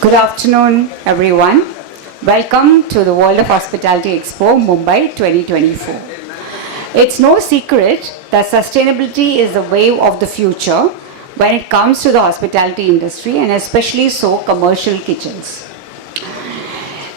Good afternoon, everyone. Welcome to the World of Hospitality Expo, Mumbai 2024. It's no secret that sustainability is the wave of the future when it comes to the hospitality industry, and especially so commercial kitchens.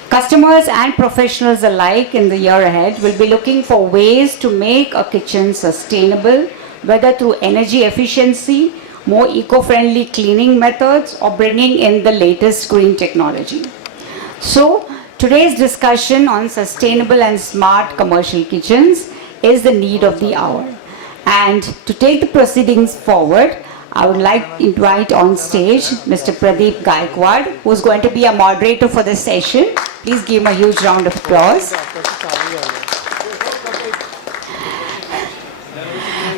Customers and professionals alike in the year ahead will be looking for ways to make a kitchen sustainable, whether through energy efficiency, more eco-friendly cleaning methods, or bringing in the latest green technology. So, today's discussion on sustainable and smart commercial kitchens is the need of the hour. And to take the proceedings forward, I would like to invite on stage Mr. Prateek Gaikwad, who is going to be a moderator for this session. Please give him a huge round of applause.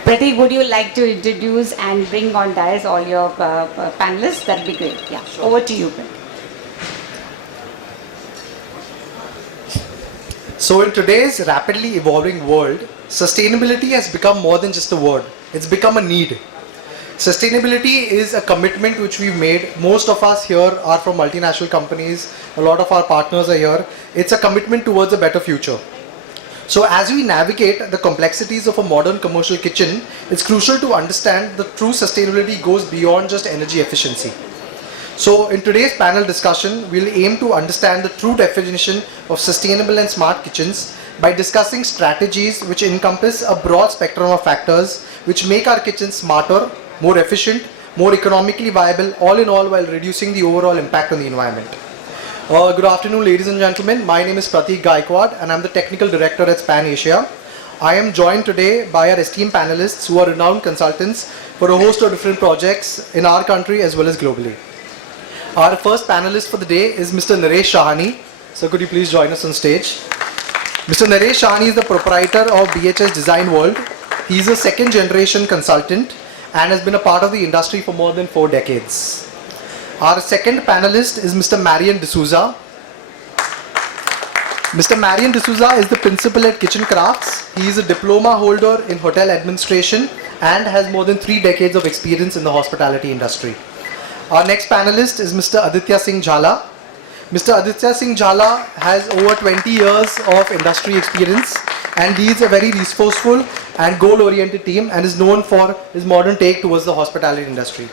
Prateek, would you like to introduce and bring on dais all your panelists? That would be great. Yeah, sure. Over to you, Prateek. So in today's rapidly evolving world, sustainability has become more than just a word. It's become a need. Sustainability is a commitment which we've made. Most of us here are from multinational companies. A lot of our partners are here. It's a commitment towards a better future. So as we navigate the complexities of a modern commercial kitchen, it's crucial to understand that true sustainability goes beyond just energy efficiency. So in today's panel discussion, we'll aim to understand the true definition of sustainable and smart kitchens by discussing strategies which encompass a broad spectrum of factors which make our kitchens smarter, more efficient, more economically viable, all in all while reducing the overall impact on the environment. Good afternoon, ladies and gentlemen. My name is Prateek Gaikwad and I'm the Technical Director at Span Asia. I am joined today by our esteemed panelists who are renowned consultants for a host of different projects in our country as well as globally. Our first panelist for the day is Mr. Naresh Shahani. So could you please join us on stage? Mr. Naresh Shahani is the proprietor of BHS Design World. He is a second generation consultant and has been a part of the industry for more than 4 decades. Our second panelist is Mr. Marian de Souza. Mr. Marian de Souza is the principal at Kitchen Crafts. He is a diploma holder in hotel administration and has more than 3 decades of experience in the hospitality industry. Our next panelist is Mr. Aditya Singh Jhala. Mr. Aditya Singh Jhala has over 20 years of industry experience and leads a very resourceful and goal-oriented team and is known for his modern take towards the hospitality industry.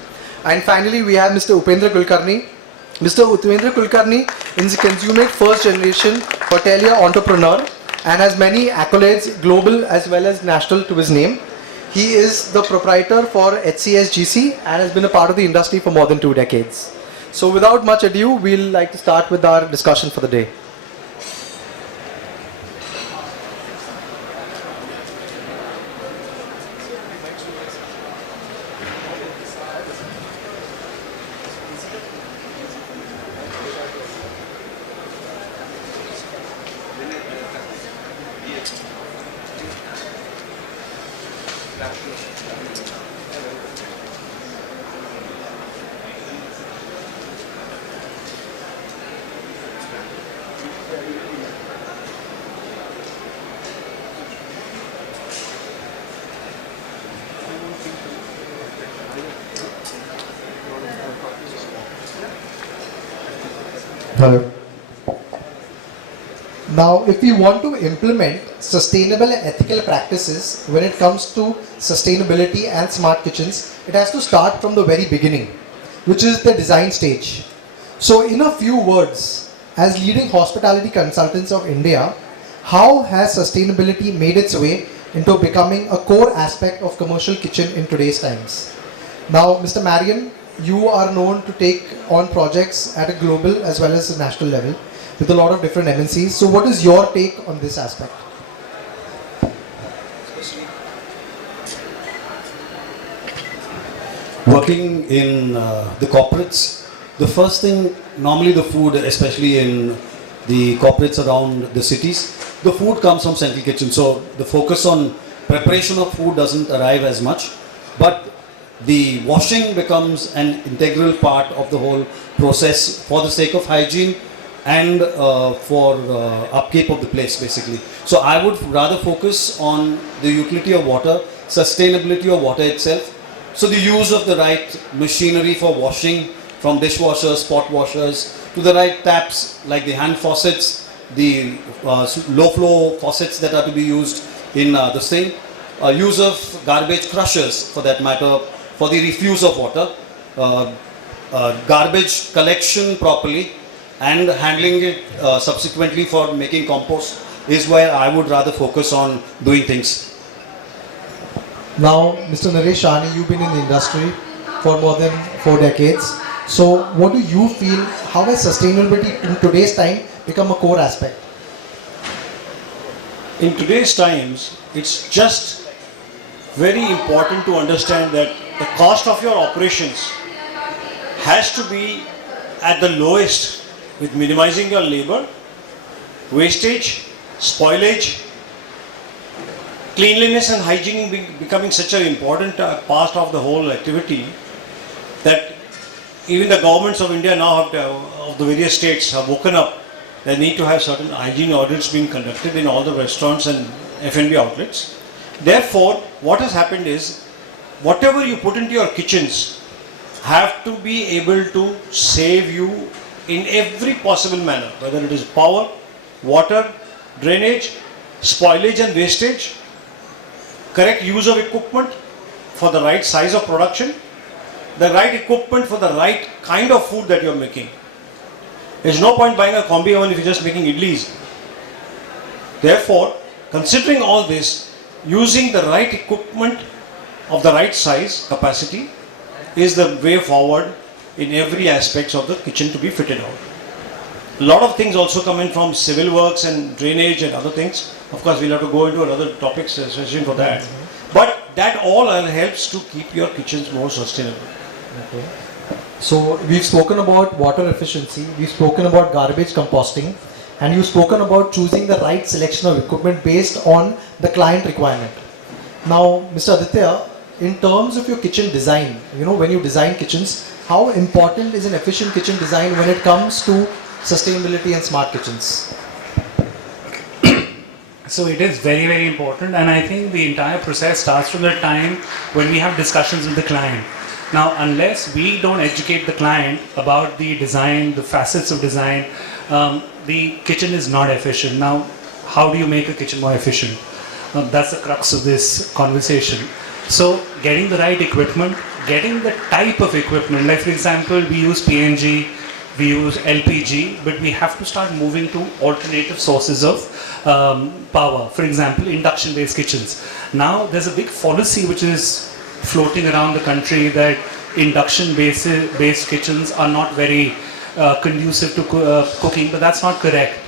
And finally, we have Mr. Upendra Kulkarni. Mr. Upendra Kulkarni is a consummate first-generation hotelier entrepreneur and has many accolades, global as well as national, to his name. He is the proprietor for HCSGC and has been a part of the industry for more than 2 decades. So without much ado, we'll like to start with our discussion for the day. Hello. Now, if we want to implement sustainable and ethical practices when it comes to sustainability and smart kitchens, it has to start from the very beginning, which is the design stage. So in a few words, as leading hospitality consultants of India, how has sustainability made its way into becoming a core aspect of commercial kitchen in today's times? Now, Mr. Marian, you are known to take on projects at a global as well as a national level with a lot of different MNCs. So what is your take on this aspect? Working in the corporates, the first thing, normally the food, especially in the corporates around the cities, the food comes from central kitchen. So the focus on preparation of food doesn't arrive as much, but the washing becomes an integral part of the whole process for the sake of hygiene and for upkeep of the place basically. So I would rather focus on the utility of water, sustainability of water itself. So the use of the right machinery for washing, from dishwashers, pot washers, to the right taps like the hand faucets, the low flow faucets that are to be used in the sink, use of garbage crushers for that matter for the refuse of water, garbage collection properly and handling it subsequently for making compost is where I would rather focus on doing things. Now, Mr. Naresh Shahani, you've been in the industry for more than 4 decades. So, what do you feel, how has sustainability in today's time become a core aspect? In today's times, it's just very important to understand that the cost of your operations has to be at the lowest with minimizing your labor, wastage, spoilage, cleanliness and hygiene becoming such an important part of the whole activity that even the governments of India now of the various states have woken up. They need to have certain hygiene audits being conducted in all the restaurants and F&B outlets. Therefore, what has happened is, whatever you put into your kitchens have to be able to save you in every possible manner, whether it is power, water, drainage, spoilage and wastage, correct use of equipment for the right size of production, the right equipment for the right kind of food that you are making. There's no point buying a combi oven if you're just making idlis. Therefore, considering all this, using the right equipment of the right size, capacity, is the way forward in every aspect of the kitchen to be fitted out. A lot of things also come in from civil works and drainage and other things. Of course, we'll have to go into another topic session for that. But that all helps to keep your kitchens more sustainable. Okay. So we've spoken about water efficiency, we've spoken about garbage composting, and you've spoken about choosing the right selection of equipment based on the client requirement. Now, Mr. Aditya, in terms of your kitchen design, when you design kitchens, how important is an efficient kitchen design when it comes to sustainability and smart kitchens? So it is very, very important, and I think the entire process starts from the time when we have discussions with the client. Now, unless we don't educate the client about the design, the facets of design, the kitchen is not efficient. Now, how do you make a kitchen more efficient? That's the crux of this conversation. So, getting the right equipment, getting the type of equipment, like for example, we use PNG, we use LPG, but we have to start moving to alternative sources of power. For example, induction-based kitchens. Now, there's a big fallacy which is floating around the country that induction-based kitchens are not very conducive to cooking, but that's not correct.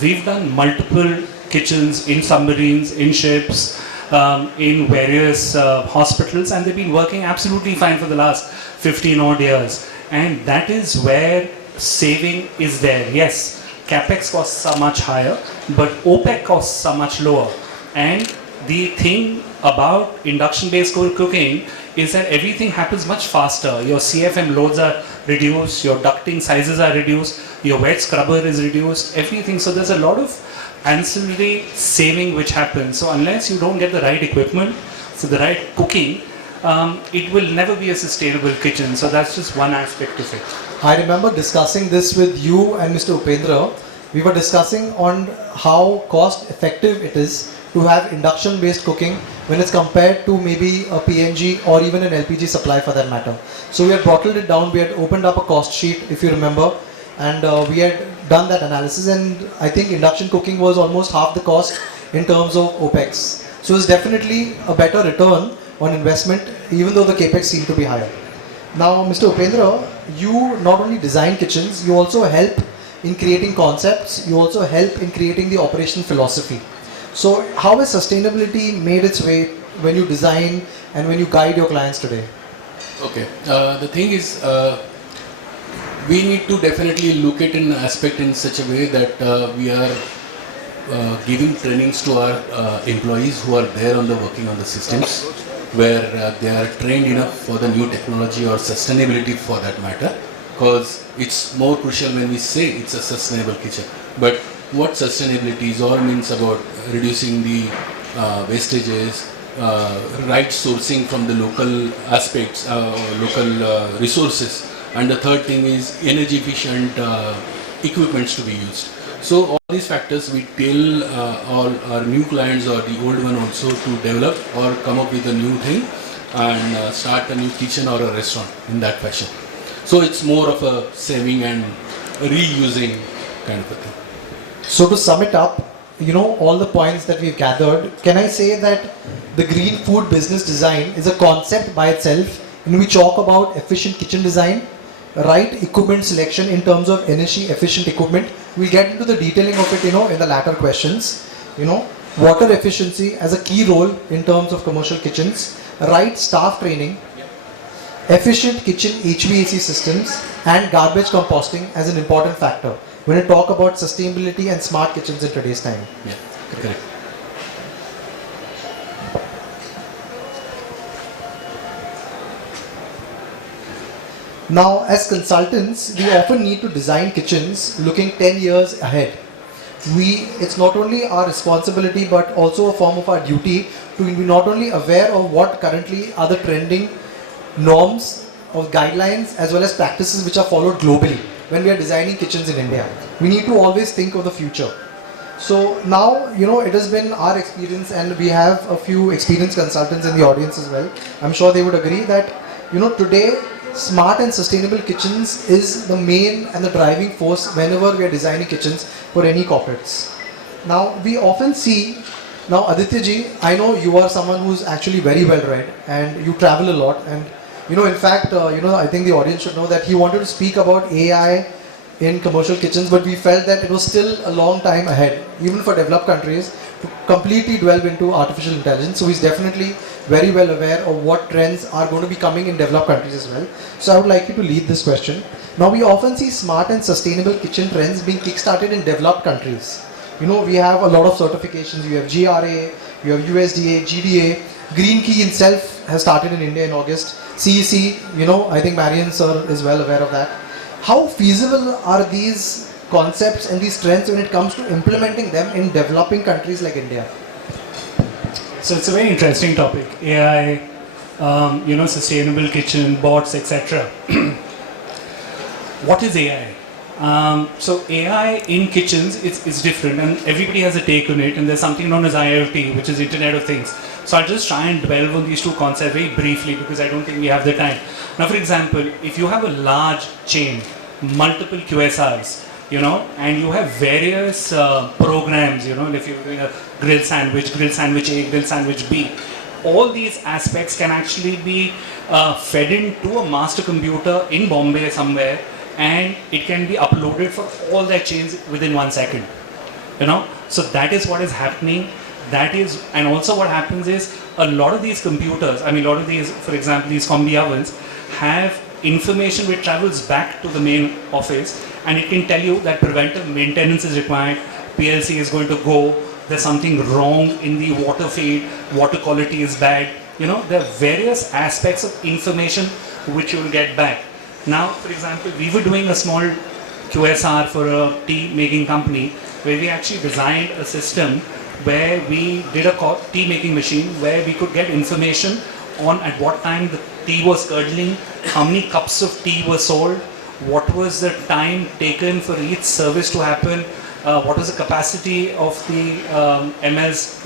We've done multiple kitchens in submarines, in ships, in various hospitals, and they've been working absolutely fine for the last 15 odd years. And that is where saving is there. Yes, capex costs are much higher, but OPEX costs are much lower. And the thing about induction-based cooking is that everything happens much faster. Your CFM loads are reduced, your ducting sizes are reduced, your wet scrubber is reduced, everything. So there's a lot of ancillary saving which happens. So unless you don't get the right equipment for the right cooking, it will never be a sustainable kitchen. So that's just one aspect of it. I remember discussing this with you and Mr. Upendra. We were discussing on how cost effective it is to have induction based cooking when it's compared to maybe a PNG or even an LPG supply for that matter. So we had bottled it down, we had opened up a cost sheet if you remember, and we had done that analysis, and I think induction cooking was almost half the cost in terms of OPEX. So it's definitely a better return on investment even though the capex seemed to be higher. Now Mr. Upendra, you not only design kitchens, you also help in creating concepts, you also help in creating the operational philosophy. So how has sustainability made its way when you design and when you guide your clients today? Okay, the thing is, we need to definitely look at an aspect in such a way that we are giving trainings to our employees who are there on the working on the systems, where they are trained enough for the new technology or sustainability for that matter, because it's more crucial when we say it's a sustainable kitchen. But what sustainability is all means about reducing the wastages, right sourcing from the local aspects, local resources, and the third thing is energy efficient equipments to be used. So all these factors we tell all our new clients or the old one also to develop or come up with a new thing and start a new kitchen or a restaurant in that fashion. So it's more of a saving and reusing kind of a thing. So to sum it up, all the points that we've gathered, can I say that the green food business design is a concept by itself in which we talk about efficient kitchen design, right equipment selection in terms of energy efficient equipment. We'll get into the detailing of it, in the latter questions. Water efficiency as a key role in terms of commercial kitchens, right staff training, efficient kitchen HVAC systems, and garbage composting as an important factor when we talk about sustainability and smart kitchens in today's time. Yeah, correct. Now, as consultants, we often need to design kitchens looking 10 years ahead. It's not only our responsibility but also a form of our duty to be not only aware of what currently are the trending norms or guidelines as well as practices which are followed globally when we are designing kitchens in India. We need to always think of the future. So now, it has been our experience, and we have a few experienced consultants in the audience as well. I'm sure they would agree that, today smart and sustainable kitchens is the main and the driving force whenever we are designing kitchens for any corporates. Now, we often see, Aditya ji, I know you are someone who's actually very well read and you travel a lot, and in fact, I think the audience should know that he wanted to speak about AI in commercial kitchens, but we felt that it was still a long time ahead, even for developed countries, to completely delve into artificial intelligence. So he's definitely very well aware of what trends are going to be coming in developed countries as well. So I would like you to lead this question. Now, we often see smart and sustainable kitchen trends being kick-started in developed countries. We have a lot of certifications. You have GRA, you have USDA, GDA. Green Key itself has started in India in August. CEC, I think Marian sir is well aware of that. How feasible are these concepts and these trends when it comes to implementing them in developing countries like India? So it's a very interesting topic. AI, sustainable kitchen, bots, etc. What is AI? So AI in kitchens is different, and everybody has a take on it, and there's something known as IoT, which is Internet of Things. So I'll just try and delve on these two concepts very briefly because I don't think we have the time. Now, for example, if you have a large chain, multiple QSRs, and you have various programs, if you're doing a grilled sandwich A, grilled sandwich B, all these aspects can actually be fed into a master computer in Bombay somewhere, and it can be uploaded for all their chains within 1 second. So that is what is happening. And also what happens is a lot of these computers, a lot of these, for example, these combi ovens have information which travels back to the main office, and it can tell you that preventive maintenance is required, PLC is going to go, there's something wrong in the water feed, water quality is bad. There are various aspects of information which you will get back. Now, for example, we were doing a small QSR for a tea making company where we actually designed a system where we did a tea making machine where we could get information on at what time the tea was curdling, how many cups of tea were sold, what was the time taken for each service to happen, what was the capacity of the mls,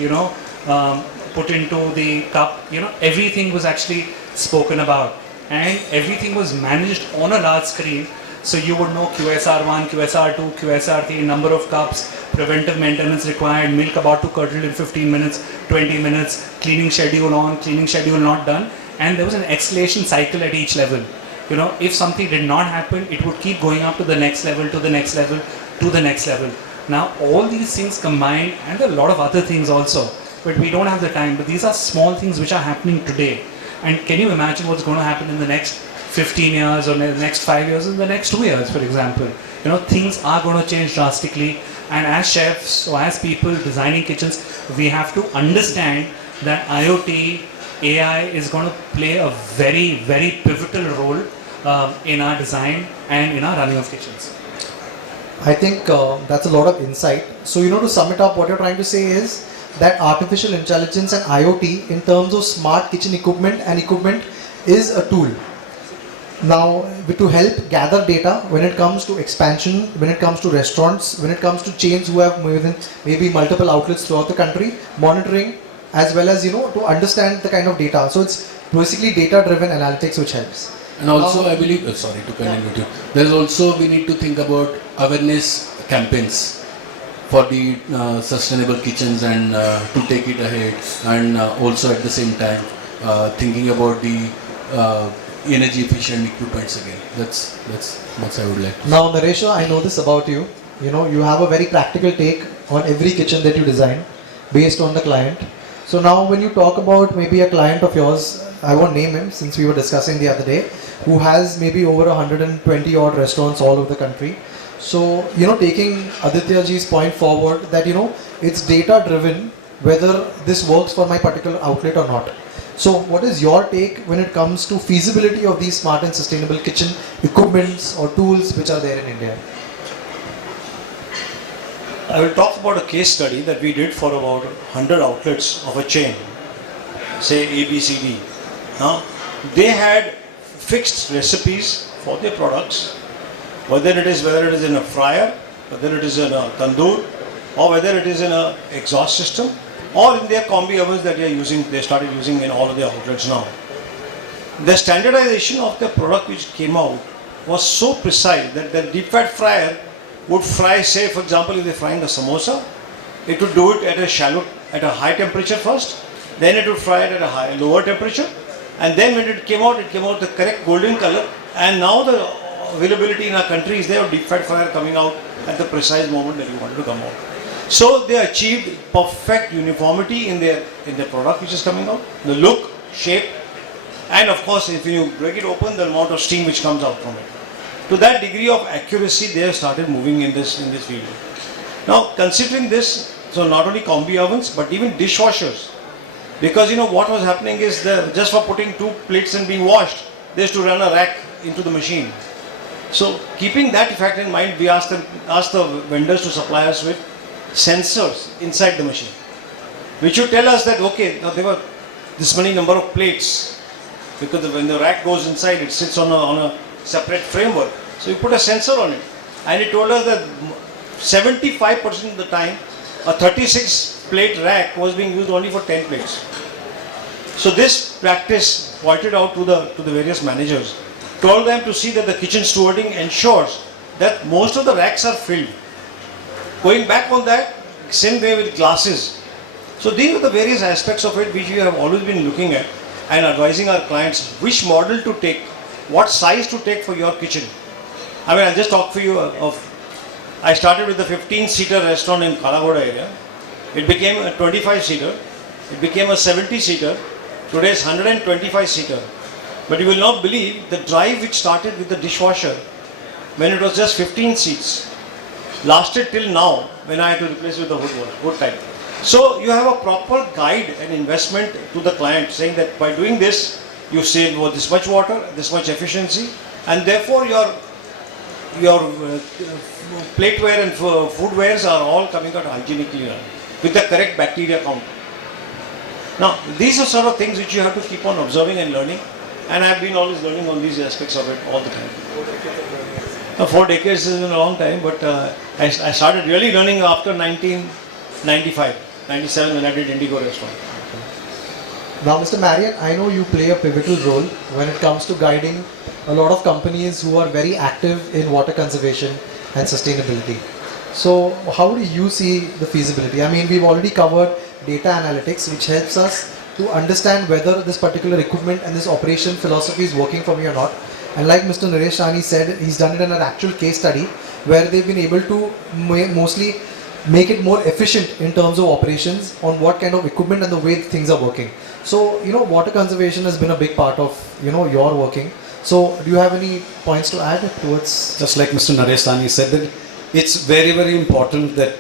put into the cup. Everything was actually spoken about, and everything was managed on a large screen. So you would know QSR1, QSR2, QSR3, number of cups, preventive maintenance required, milk about to curdle in 15 minutes, 20 minutes, cleaning schedule on, cleaning schedule not done. And there was an escalation cycle at each level. If something did not happen, it would keep going up to the next level, to the next level, to the next level. Now, all these things combined, and there are a lot of other things also, but we don't have the time. But these are small things which are happening today. And can you imagine what's going to happen in the next 15 years or in the next 5 years or in the next 2 years, for example? Things are going to change drastically. And as chefs or as people designing kitchens, we have to understand that IoT, AI is going to play a very, very pivotal role in our design and in our running of kitchens. I think that's a lot of insight. So, to sum it up, what you're trying to say is that artificial intelligence and IoT in terms of smart kitchen equipment and equipment is a tool. Now, to help gather data when it comes to expansion, when it comes to restaurants, when it comes to chains who have maybe multiple outlets throughout the country, monitoring, as well as to understand the kind of data. So it's basically data-driven analytics which helps. And also, I believe, sorry to continue with you, there's also, we need to think about awareness campaigns for the sustainable kitchens and to take it ahead, and also at the same time thinking about the energy efficient equipments again. That's I would like to say. Now, Naresh, I know this about you. You have a very practical take on every kitchen that you design based on the client. So now when you talk about maybe a client of yours, I won't name him since we were discussing the other day, who has maybe over 120 odd restaurants all over the country. So, taking Aditya ji's point forward that, it's data driven whether this works for my particular outlet or not. So what is your take when it comes to feasibility of these smart and sustainable kitchen equipments or tools which are there in India? I will talk about a case study that we did for about 100 outlets of a chain, say ABCD. They had fixed recipes for their products, whether it is in a fryer, whether it is in a tandoor, or whether it is in an exhaust system, or in their combi ovens that they started using in all of their outlets now. The standardization of the product which came out was so precise that the deep fat fryer would fry, say for example if they're frying a samosa, it would do it at a high temperature first, then it would fry it at a lower temperature, and then when it came out the correct golden color, and now the availability in our country is there of deep fat fryer coming out at the precise moment that you wanted to come out. So they achieved perfect uniformity in their product which is coming out, the look, shape, and of course if you break it open, the amount of steam which comes out from it. To that degree of accuracy they have started moving in this field. Now considering this, so not only combi ovens but even dishwashers, because what was happening is just for putting 2 plates and being washed, they used to run a rack into the machine. So keeping that fact in mind, we asked the vendors to supply us with sensors inside the machine, which would tell us that okay, now there were this many number of plates, because when the rack goes inside, it sits on a separate framework. So you put a sensor on it, and it told us that 75% of the time, a 36 plate rack was being used only for 10 plates. So this practice pointed out to the various managers, told them to see that the kitchen stewarding ensures that most of the racks are filled. Going back on that, same way with glasses. So these are the various aspects of it which we have always been looking at and advising our clients which model to take, what size to take for your kitchen. I mean, I'll just talk for you I started with a 15-seater restaurant in Gourangaa area. It became a 25-seater. It became a 70-seater. Today it's 125-seater. But you will not believe the drive which started with the dishwasher when it was just 15 seats lasted till now when I had to replace with the wood type. So you have a proper guide and investment to the client saying that by doing this you save this much water, this much efficiency, and therefore your plateware and foodwares are all coming out hygienically with the correct bacteria count. Now these are sort of things which you have to keep on observing and learning, and I have been always learning on these aspects of it all the time. 4 decades is a long time, but I started really learning after 1995, 97 when I did Indigo Restaurant. Now, Mr. Marian, I know you play a pivotal role when it comes to guiding a lot of companies who are very active in water conservation and sustainability. So, how do you see the feasibility? I mean, we've already covered data analytics, which helps us to understand whether this particular equipment and this operation philosophy is working for me or not. And like Mr. Naresh Shahani said, he's done it in an actual case study where they've been able to mostly make it more efficient in terms of operations on what kind of equipment and the way things are working. So, water conservation has been a big part of, your working. So, do you have any points to add towards? Just like Mr. Naresh Shahani said, that it's very, very important that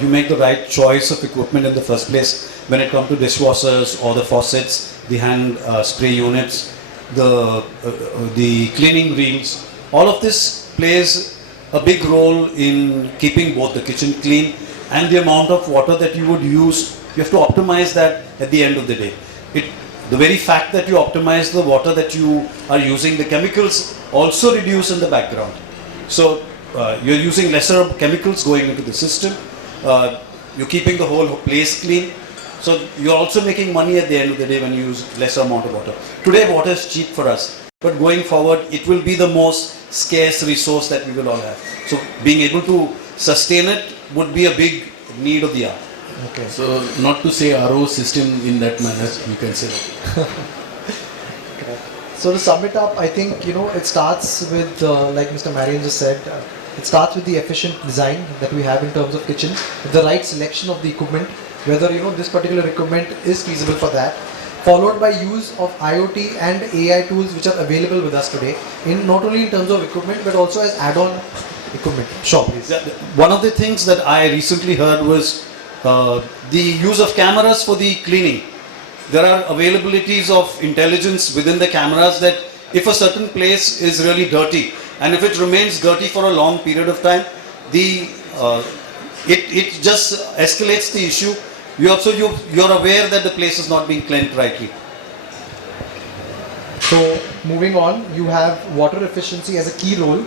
you make the right choice of equipment in the first place when it comes to dishwashers or the faucets, the hand spray units, the cleaning reels. All of this plays a big role in keeping both the kitchen clean and the amount of water that you would use. You have to optimize that at the end of the day. the very fact that you optimize the water that you are using, the chemicals also reduce in the background. So you're using lesser chemicals going into the system. You're keeping the whole place clean. So you're also making money at the end of the day when you use lesser amount of water. Today water is cheap for us, but going forward it will be the most scarce resource that we will all have. So being able to sustain it would be a big need of the hour. Okay. So not to say RO system in that manner, you can say. So to sum it up, I think, it starts with, like Mr. Marian just said, it starts with the efficient design that we have in terms of kitchen, the right selection of the equipment, whether, this particular equipment is feasible for that, followed by use of IoT and AI tools which are available with us today, in not only in terms of equipment, but also as add-on equipment. Sure, please. Yeah, one of the things that I recently heard was the use of cameras for the cleaning. There are availabilities of intelligence within the cameras that if a certain place is really dirty and if it remains dirty for a long period of time, it just escalates the issue. You're aware that the place is not being cleaned rightly. So moving on, you have water efficiency as a key role,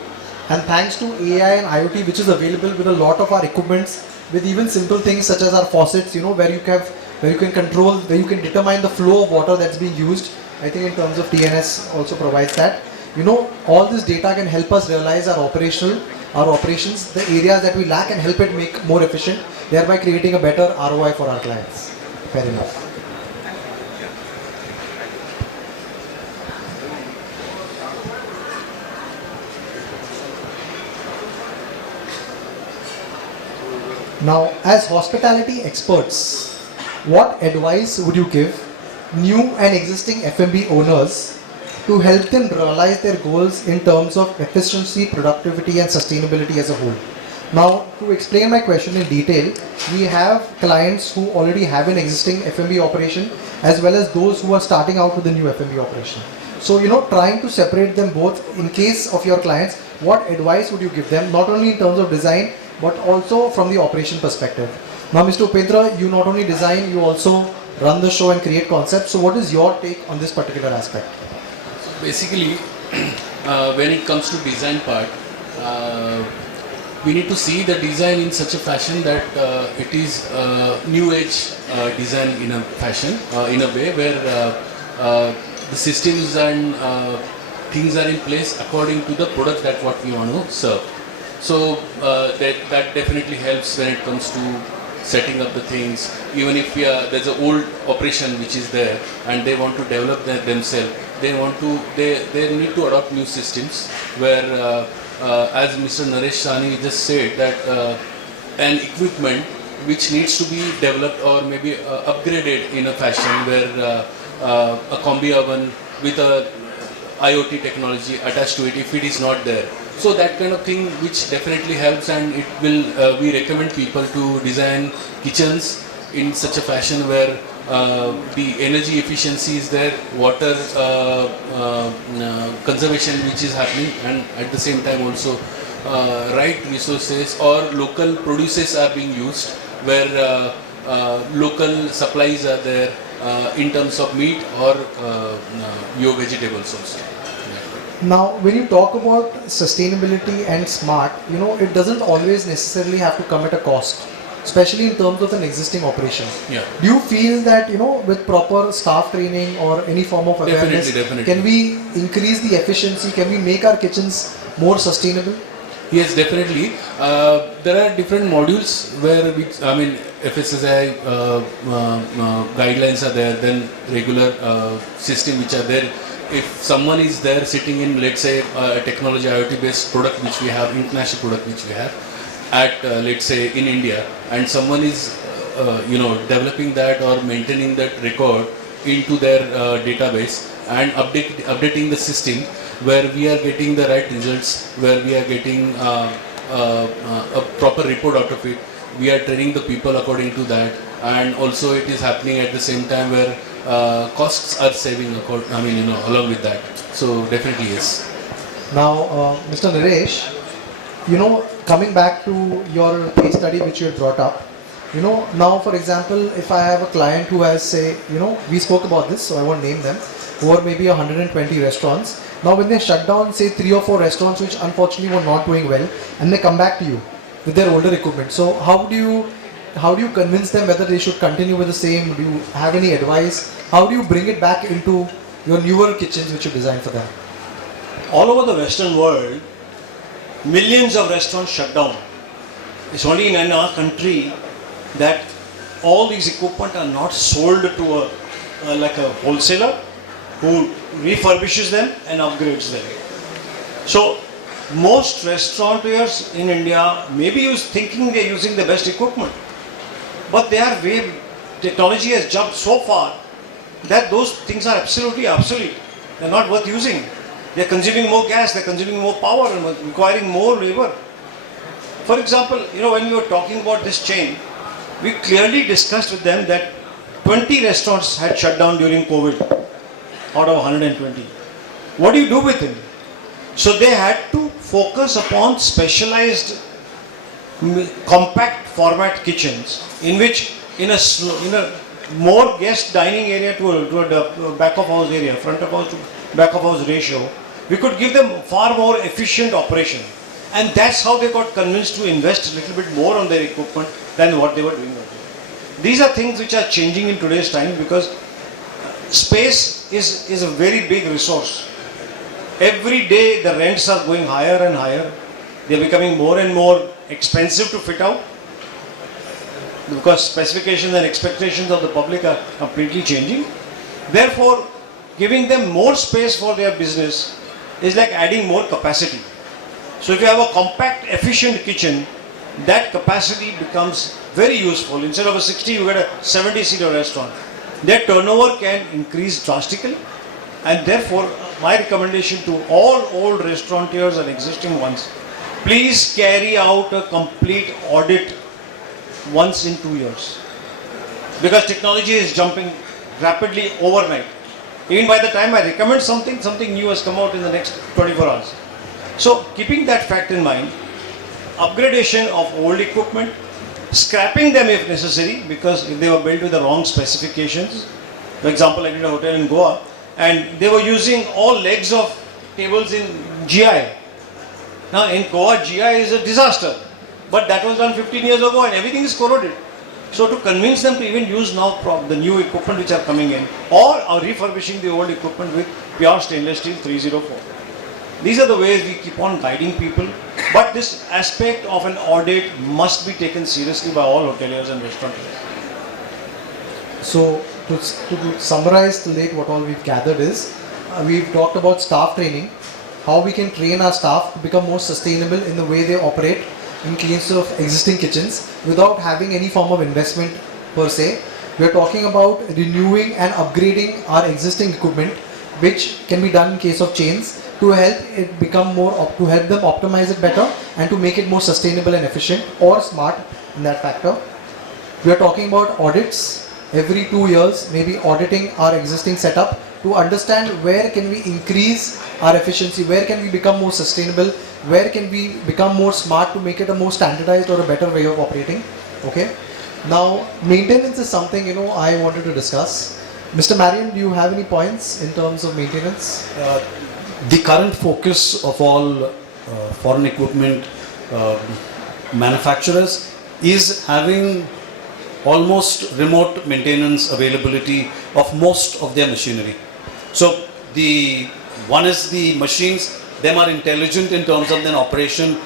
and thanks to AI and IoT which is available with a lot of our equipments, with even simple things such as our faucets, where you can control, where you can determine the flow of water that's being used. I think in terms of TNS also provides that. All this data can help us realize our operations, the areas that we lack, and help it make more efficient, thereby creating a better ROI for our clients. Fair enough. Now, as hospitality experts, what advice would you give new and existing F&B owners to help them realize their goals in terms of efficiency, productivity and sustainability as a whole? Now, to explain my question in detail, we have clients who already have an existing F&B operation as well as those who are starting out with a new F&B operation. So, trying to separate them both, in case of your clients, what advice would you give them, not only in terms of design, but also from the operation perspective? Now, Mr. Upendra, you not only design, you also run the show and create concepts. So what is your take on this particular aspect? So basically, when it comes to design part, we need to see the design in such a fashion that it is new age design in a fashion, in a way where the systems and things are in place according to the product that what we want to serve. So that definitely helps when it comes to setting up the things. Even if there's an old operation which is there and they want to develop themselves, they need to adopt new systems where as Mr. Naresh Shahani just said, that an equipment which needs to be developed or maybe upgraded in a fashion where a combi oven with a IoT technology attached to it, if it is not there. So that kind of thing which definitely helps, and it will, we recommend people to design kitchens in such a fashion where the energy efficiency is there, water conservation which is happening, and at the same time also right resources or local produces are being used, where local supplies are there in terms of meat or your vegetables also. Now, when you talk about sustainability and smart, it doesn't always necessarily have to come at a cost, especially in terms of an existing operation. Yeah. Do you feel that, with proper staff training or any form of awareness, Definitely. can we increase the efficiency? Can we make our kitchens more sustainable? Yes, definitely. There are different modules where FSCAI guidelines are there, then regular system which are there. If someone is there sitting in, let's say, a technology IoT based product which we have, international product which we have at, let's say, in India, and someone is, developing that or maintaining that record into their database and updating the system, where we are getting the right results, where we are getting a proper report out of it. We are training the people according to that, and also it is happening at the same time where costs are saving along with that. So definitely yes. Now, Mr. Naresh, coming back to your case study which you had brought up, You know, now for example, if I have a client who has, say, you know, we spoke about this, so I won't name them, over maybe 120 restaurants. Now when they shut down, say 3 or 4 restaurants which unfortunately were not doing well, and they come back to you with their older equipment. So how do you convince them whether they should continue with the same? Do you have any advice? How do you bring it back into your newer kitchens which you designed for them? All over the Western world, millions of restaurants shut down. It's only in our country that all these equipment are not sold to like a wholesaler who refurbishes them and upgrades them. So most restaurateurs in India maybe thinking they're using the best equipment, but technology has jumped so far that those things are absolutely obsolete. They're not worth using. They're consuming more gas, they're consuming more power and requiring more labor. For example, when we were talking about this chain, we clearly discussed with them that 20 restaurants had shut down during COVID out of 120. What do you do with them? So they had to focus upon specialized compact format kitchens in which in a more guest dining area to a back of house area, front of house to back of house ratio, we could give them far more efficient operation. And that's how they got convinced to invest a little bit more on their equipment than what they were doing earlier. These are things which are changing in today's time because space is a very big resource. Every day the rents are going higher and higher. They are becoming more and more expensive to fit out because specifications and expectations of the public are completely changing. Therefore, giving them more space for their business is like adding more capacity. So if you have a compact, efficient kitchen, that capacity becomes very useful. Instead of a 60, you get a 70-seater restaurant. Their turnover can increase drastically, and therefore my recommendation to all old restaurateurs and existing ones, please carry out a complete audit once in 2 years. Because technology is jumping rapidly overnight. Even by the time I recommend something new has come out in the next 24 hours. So keeping that fact in mind, upgradation of old equipment, scrapping them if necessary because if they were built with the wrong specifications. For example, I did a hotel in Goa and they were using all legs of tables in GI. Now in Goa, GI is a disaster, but that was done 15 years ago and everything is corroded. So to convince them to even use now the new equipment which are coming in or are refurbishing the old equipment with pure stainless steel 304. These are the ways we keep on guiding people, but this aspect of an audit must be taken seriously by all hoteliers and restaurateurs. So to summarize late what all we've gathered is, we've talked about staff training, how we can train our staff to become more sustainable in the way they operate in case of existing kitchens without having any form of investment per se. We're talking about renewing and upgrading our existing equipment, which can be done in case of chains, to help it become more, to help them optimize it better and to make it more sustainable and efficient or smart in that factor. We are talking about audits every 2 years, maybe auditing our existing setup to understand where can we increase our efficiency, where can we become more sustainable, where can we become more smart to make it a more standardized or a better way of operating. Okay. Now, maintenance is something, I wanted to discuss. Mr. Marian, do you have any points in terms of maintenance? The current focus of all foreign equipment manufacturers is having almost remote maintenance availability of most of their machinery. So the one is the machines, them are intelligent in terms of their operation,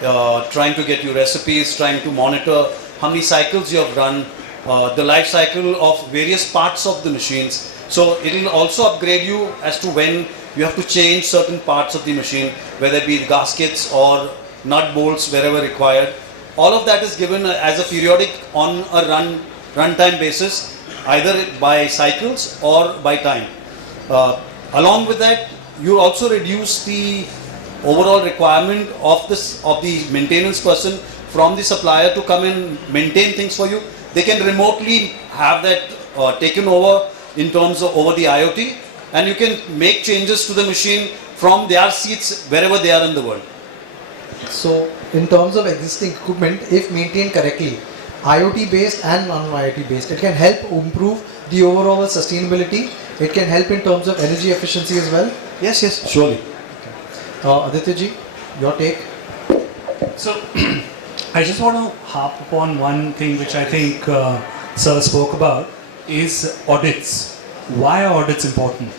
trying to get you recipes, trying to monitor how many cycles you have run, the life cycle of various parts of the machines. So it will also upgrade you as to when you have to change certain parts of the machine, whether it be gaskets or nut bolts wherever required. All of that is given as a periodic on a runtime basis, either by cycles or by time. Along with that, you also reduce the overall requirement of the maintenance person from the supplier to come and maintain things for you. They can remotely have that taken over in terms of over the IoT, and you can make changes to the machine from their seats wherever they are in the world. So in terms of existing equipment, if maintained correctly, IoT based and non-IoT based. It can help improve the overall sustainability. It can help in terms of energy efficiency as well. Yes, yes. Surely. Aditya ji, your take. So, I just want to harp upon one thing which I think Sir spoke about is audits. Why are audits important?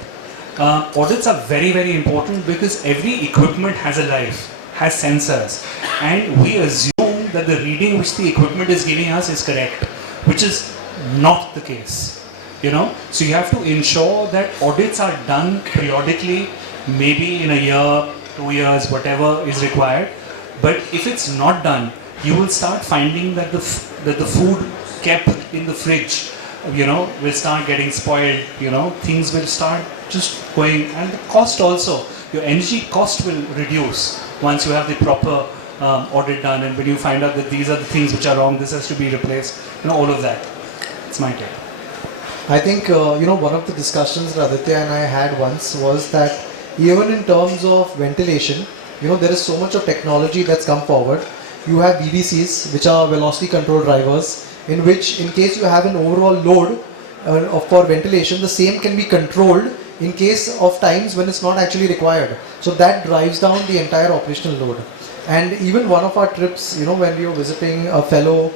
Audits are very, very important because every equipment has a life, has sensors, and we assume that the reading which the equipment is giving us is correct, which is not the case. You know, so you have to ensure that audits are done periodically, maybe in a year, 2 years, whatever is required. But if it's not done, you will start finding that the food kept in the fridge, you know, will start getting spoiled. You know, things will start just going, and the cost also. Your energy cost will reduce once you have the proper audit done, and when you find out that these are the things which are wrong, this has to be replaced. You know, all of that. It's my take. I think one of the discussions that Aditya and I had once was that even in terms of ventilation, there is so much of technology that's come forward. You have VDCs, which are velocity control drivers, in which in case you have an overall load for ventilation, the same can be controlled in case of times when it's not actually required. So that drives down the entire operational load. And even one of our trips, when we were visiting a fellow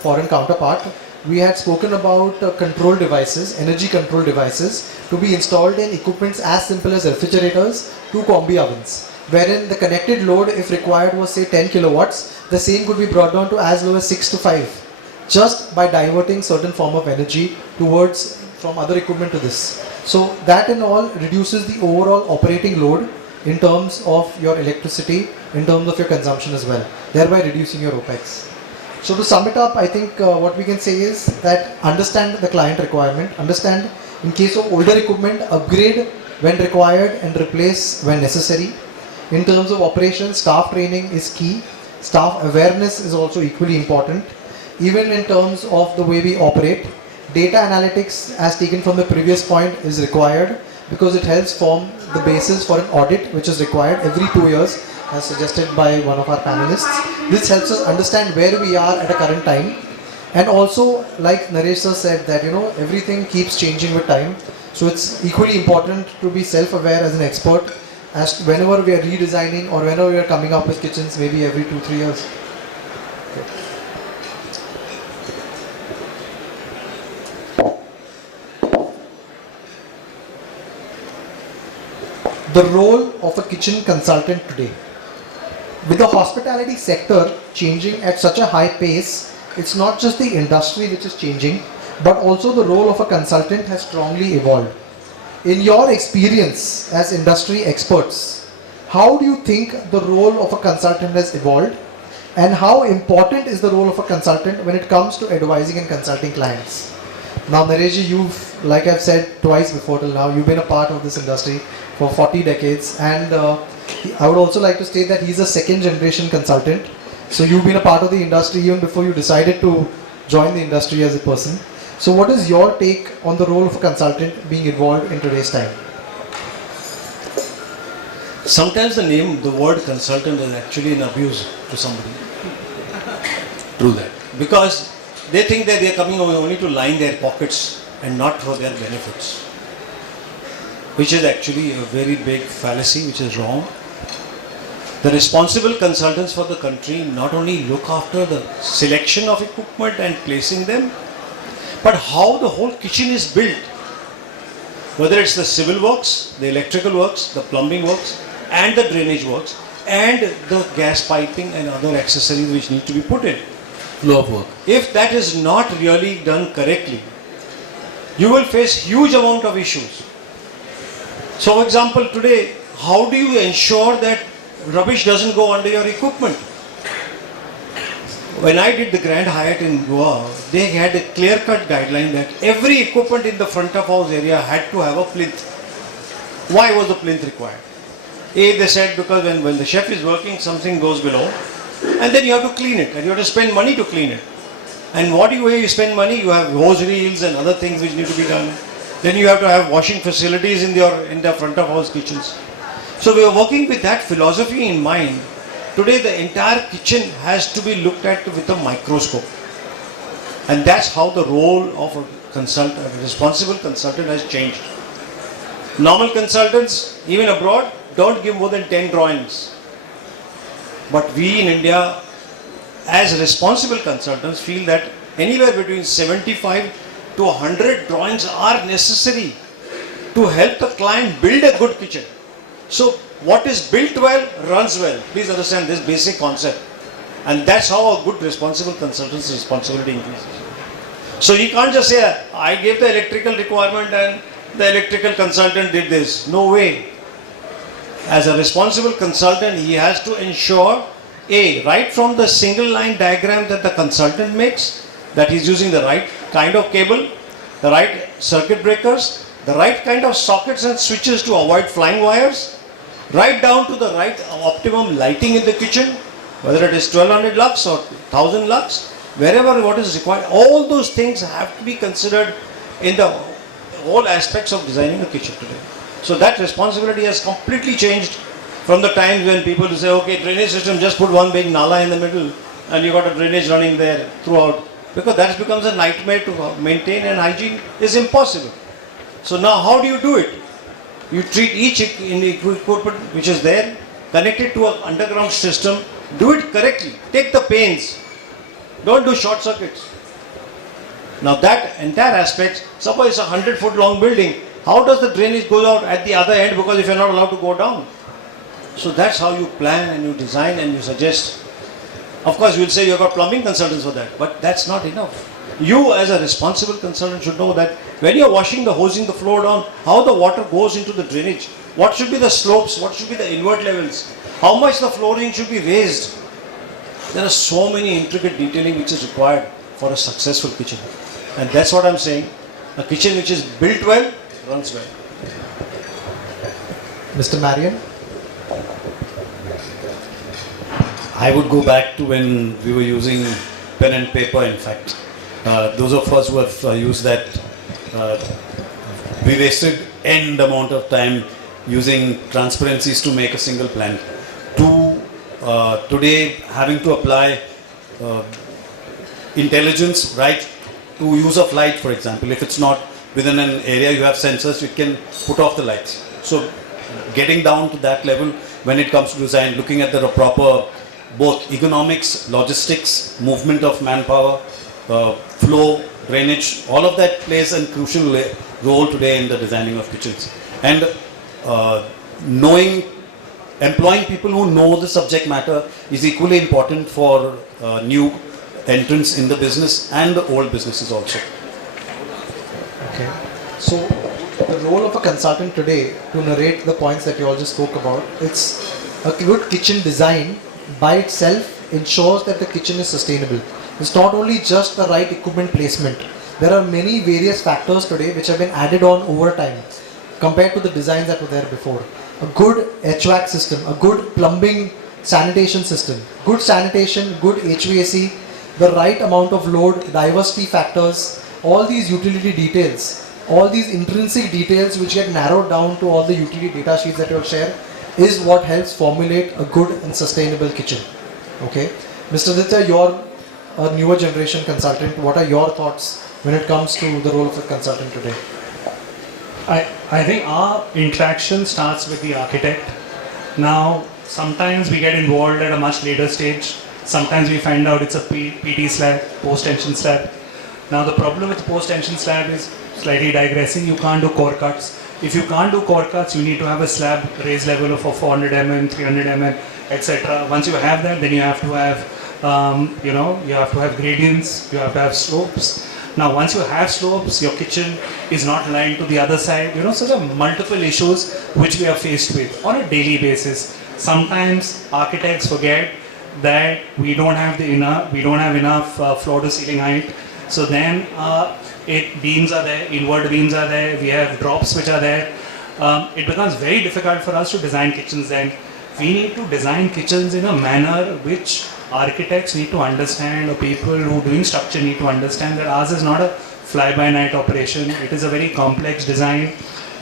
foreign counterpart, we had spoken about control devices, energy control devices, to be installed in equipments as simple as refrigerators to combi ovens, wherein the connected load, if required, was say 10 kilowatts, the same could be brought down to as low as 6 to 5, just by diverting certain form of energy towards from other equipment to this. So that in all reduces the overall operating load in terms of your electricity, in terms of your consumption as well, thereby reducing your OPEX. So to sum it up, I think what we can say is that understand the client requirement, understand in case of older equipment, upgrade when required and replace when necessary. In terms of operations, staff training is key. Staff awareness is also equally important. Even in terms of the way we operate, data analytics, as taken from the previous point, is required because it helps form the basis for an audit which is required every 2 years, as suggested by one of our panelists. This helps us understand where we are at a current time. And also, like Naresh sir said, that everything keeps changing with time. So it's equally important to be self-aware as an expert as whenever we are redesigning or whenever we are coming up with kitchens, maybe every 2-3 years. The role of a kitchen consultant today. With the hospitality sector changing at such a high pace, it's not just the industry which is changing, but also the role of a consultant has strongly evolved. In your experience as industry experts, how do you think the role of a consultant has evolved, and how important is the role of a consultant when it comes to advising and consulting clients? Now Naresh, you've, like I've said twice before till now, you've been a part of this industry for 40 decades, and I would also like to state that he's a second generation consultant. So you've been a part of the industry even before you decided to join the industry as a person. So what is your take on the role of a consultant being involved in today's time? Sometimes the word consultant is actually an abuse to somebody. True that. Because they think that they are coming only to line their pockets and not for their benefits, which is actually a very big fallacy, which is wrong. The responsible consultants for the country not only look after the selection of equipment and placing them, but how the whole kitchen is built. Whether it's the civil works, the electrical works, the plumbing works, and the drainage works, and the gas piping and other accessories which need to be put in. Flow of work. If that is not really done correctly, you will face huge amount of issues. So for example, today, how do you ensure that rubbish doesn't go under your equipment? When I did the Grand Hyatt in Goa, they had a clear-cut guideline that every equipment in the front of house area had to have a plinth. Why was the plinth required? They said because when the chef is working, something goes below, and then you have to clean it, and you have to spend money to clean it. And what do you spend money? You have hose reels and other things which need to be done. Then you have to have washing facilities in the front of house kitchens. So we are working with that philosophy in mind. Today the entire kitchen has to be looked at with a microscope. And that's how the role of a consultant, a responsible consultant has changed. Normal consultants, even abroad, don't give more than 10 drawings. But we in India, as responsible consultants, feel that anywhere between 75 to 100 drawings are necessary to help the client build a good kitchen. So what is built well runs well. Please understand this basic concept. And that's how a good responsible consultant's responsibility increases. So you can't just say, I gave the electrical requirement and the electrical consultant did this. No way. As a responsible consultant, he has to ensure, right from the single line diagram that the consultant makes, that he's using the right kind of cable, the right circuit breakers, the right kind of sockets and switches to avoid flying wires, right down to the right optimum lighting in the kitchen, whether it is 1200 lux or 1000 lux, wherever what is required. All those things have to be considered in the whole aspects of designing a kitchen today. So that responsibility has completely changed from the times when people say, okay, drainage system, just put one big nala in the middle and you got a drainage running there throughout. Because that becomes a nightmare to maintain, and hygiene is impossible. So now how do you do it? You treat each equipment which is there, connect it to an underground system, do it correctly, take the pains, don't do short circuits. Now that entire aspect, suppose it's a 100-foot long building, how does the drainage go out at the other end, because if you're not allowed to go down? So that's how you plan and you design and you suggest. Of course you'll say you've got plumbing consultants for that, but that's not enough. You as a responsible consultant should know that when you're washing the hosing the floor down, how the water goes into the drainage, what should be the slopes, what should be the invert levels, how much the flooring should be raised. There are so many intricate detailing which is required for a successful kitchen. And that's what I'm saying. A kitchen which is built well, runs well. Mr. Marian? I would go back to when we were using pen and paper, in fact. Those of us who have used that, we wasted end amount of time using transparencies to make a single plan. Today, having to apply intelligence, right, to use of light, for example. If it's not within an area, you have sensors, you can put off the lights. So getting down to that level when it comes to design, looking at the proper both economics, logistics, movement of manpower, flow, drainage, all of that plays a crucial role today in the designing of kitchens. And employing people who know the subject matter is equally important for new entrants in the business and the old businesses also. Okay. So the role of a consultant today, to narrate the points that you all just spoke about, it's a good kitchen design by itself ensures that the kitchen is sustainable. It's not only just the right equipment placement. There are many various factors today which have been added on over time compared to the designs that were there before. A good HVAC system, a good plumbing sanitation system, good sanitation, good HVAC, the right amount of load, diversity factors, all these utility details, all these intrinsic details which get narrowed down to all the utility data sheets that you'll share is what helps formulate a good and sustainable kitchen. Okay, Mr. Aditya, you're a newer generation consultant. What are your thoughts when it comes to the role of a consultant today? I think our interaction starts with the architect. Now, sometimes we get involved at a much later stage. Sometimes we find out it's a PT slab, post-tension slab. Now, the problem with post-tension slab is slightly digressing. You can't do core cuts. If you can't do core cuts, you need to have a slab raise level of 400 mm, 300 mm, etc. Once you have that, then you have to have, you have to have gradients, you have to have slopes. Now, once you have slopes, your kitchen is not lined to the other side. So there are multiple issues which we are faced with on a daily basis. Sometimes architects forget that we don't have enough floor to ceiling height. So then beams are there, inward beams are there, we have drops which are there. It becomes very difficult for us to design kitchens then. We need to design kitchens in a manner which architects need to understand, or people who are doing structure need to understand that ours is not a fly-by-night operation. It is a very complex design.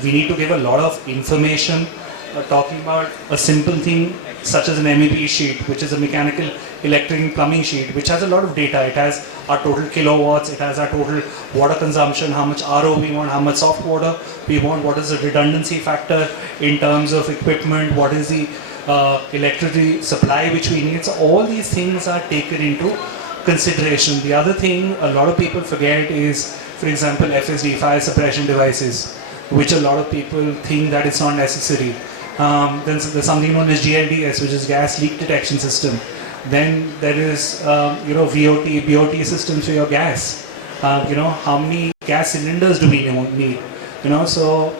We need to give a lot of information. Talking about a simple thing such as an MEP sheet, which is a mechanical electric and plumbing sheet, which has a lot of data. It has our total kilowatts, it has our total water consumption, how much RO we want, how much soft water we want, what is the redundancy factor in terms of equipment, what is the electricity supply which we need. So all these things are taken into consideration. The other thing a lot of people forget is, for example, FSD, fire suppression devices, which a lot of people think that it's not necessary. Then there's something known as GLDS, which is gas leak detection system. Then there is, VOT, BOT systems for your gas. How many gas cylinders do we need? So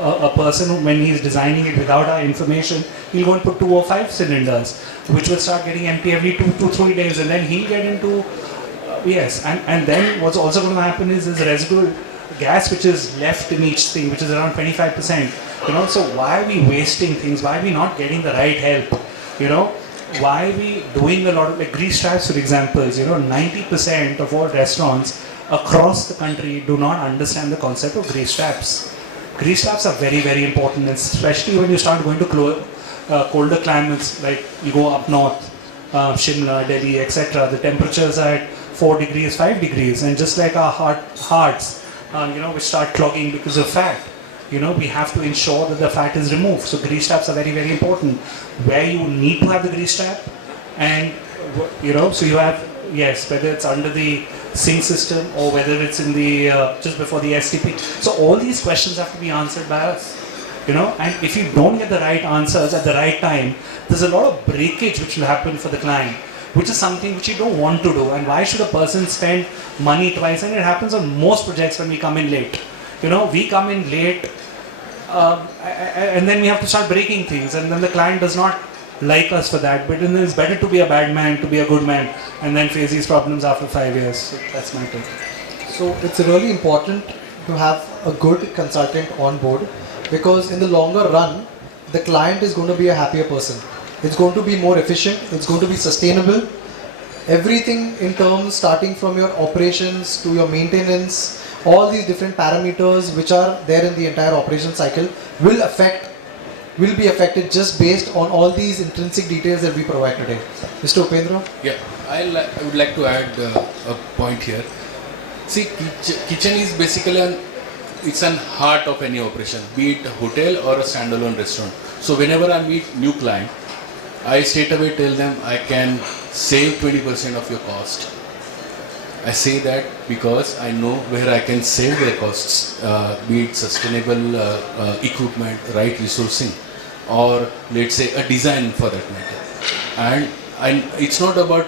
a person, when he's designing it without our information, he'll go and put 2 or 5 cylinders, which will start getting empty every 2 to 3 days, and then he'll get into, and then what's also going to happen is there's residual gas which is left in each thing, which is around 25%. So why are we wasting things? Why are we not getting the right help? Why are we doing a lot of, like grease traps, for example? 90% of all restaurants across the country do not understand the concept of grease traps. Grease traps are very, very important, especially when you start going to colder climates, like you go up north, Shimla, Delhi, etc. The temperatures are at 4 degrees, 5 degrees, and just like our hearts, which start clogging because of fat, we have to ensure that the fat is removed. So grease traps are very, very important. Where you need to have the grease trap, and so you have, whether it's under the Singh system or whether it's in the just before the STP. So all these questions have to be answered by us. And if you don't get the right answers at the right time, there's a lot of breakage which will happen for the client, which is something which you don't want to do. And why should a person spend money twice? And it happens on most projects when we come in late. We come in late and then we have to start breaking things, and then the client does not like us for that. But then it's better to be a bad man, to be a good man, and then face these problems after 5 years. So that's my take. So it's really important to have a good consultant on board, because in the longer run, the client is going to be a happier person. It's going to be more efficient, it's going to be sustainable. Everything in terms, starting from your operations to your maintenance, all these different parameters which are there in the entire operation cycle will be affected just based on all these intrinsic details that we provide today. Mr. Upendra? Yeah, I would like to add a point here. See, kitchen is basically it's an heart of any operation, be it a hotel or a standalone restaurant. So whenever I meet new client, I straight away tell them I can save 20% of your cost. I say that because I know where I can save their costs, be it sustainable equipment, right resourcing, or let's say a design for that matter. And it's not about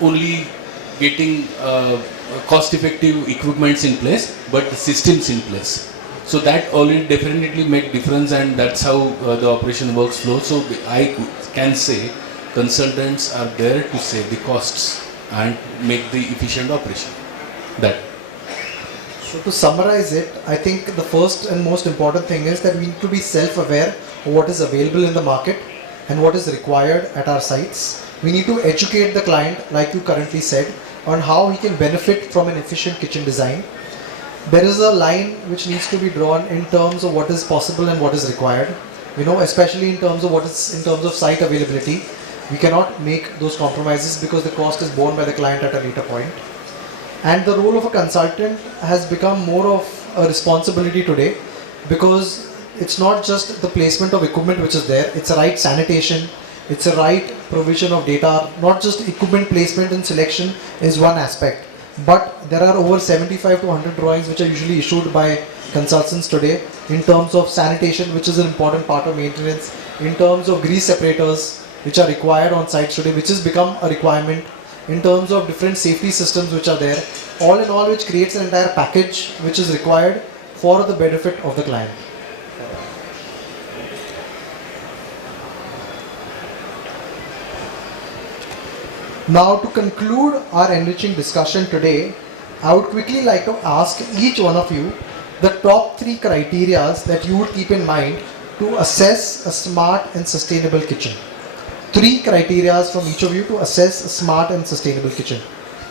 only getting cost-effective equipments in place, but the systems in place. So that already definitely make difference, and that's how the operation works flow. So I can say consultants are there to save the costs and make the efficient operation. That. So to summarize it, I think the first and most important thing is that we need to be self-aware of what is available in the market and what is required at our sites. We need to educate the client, like you currently said, on how he can benefit from an efficient kitchen design. There is a line which needs to be drawn in terms of what is possible and what is required. Especially in terms of site availability. We cannot make those compromises because the cost is borne by the client at a later point. And the role of a consultant has become more of a responsibility today, because it's not just the placement of equipment which is there, it's a right sanitation, it's a right provision of data. Not just equipment placement and selection is one aspect, but there are over 75 to 100 drawings which are usually issued by consultants today in terms of sanitation, which is an important part of maintenance, in terms of grease separators which are required on sites today, which has become a requirement, in terms of different safety systems which are there, all in all, which creates an entire package which is required for the benefit of the client. Now, to conclude our enriching discussion today, I would quickly like to ask each one of you the top 3 criteria that you would keep in mind to assess a smart and sustainable kitchen. 3 criteria from each of you to assess a smart and sustainable kitchen.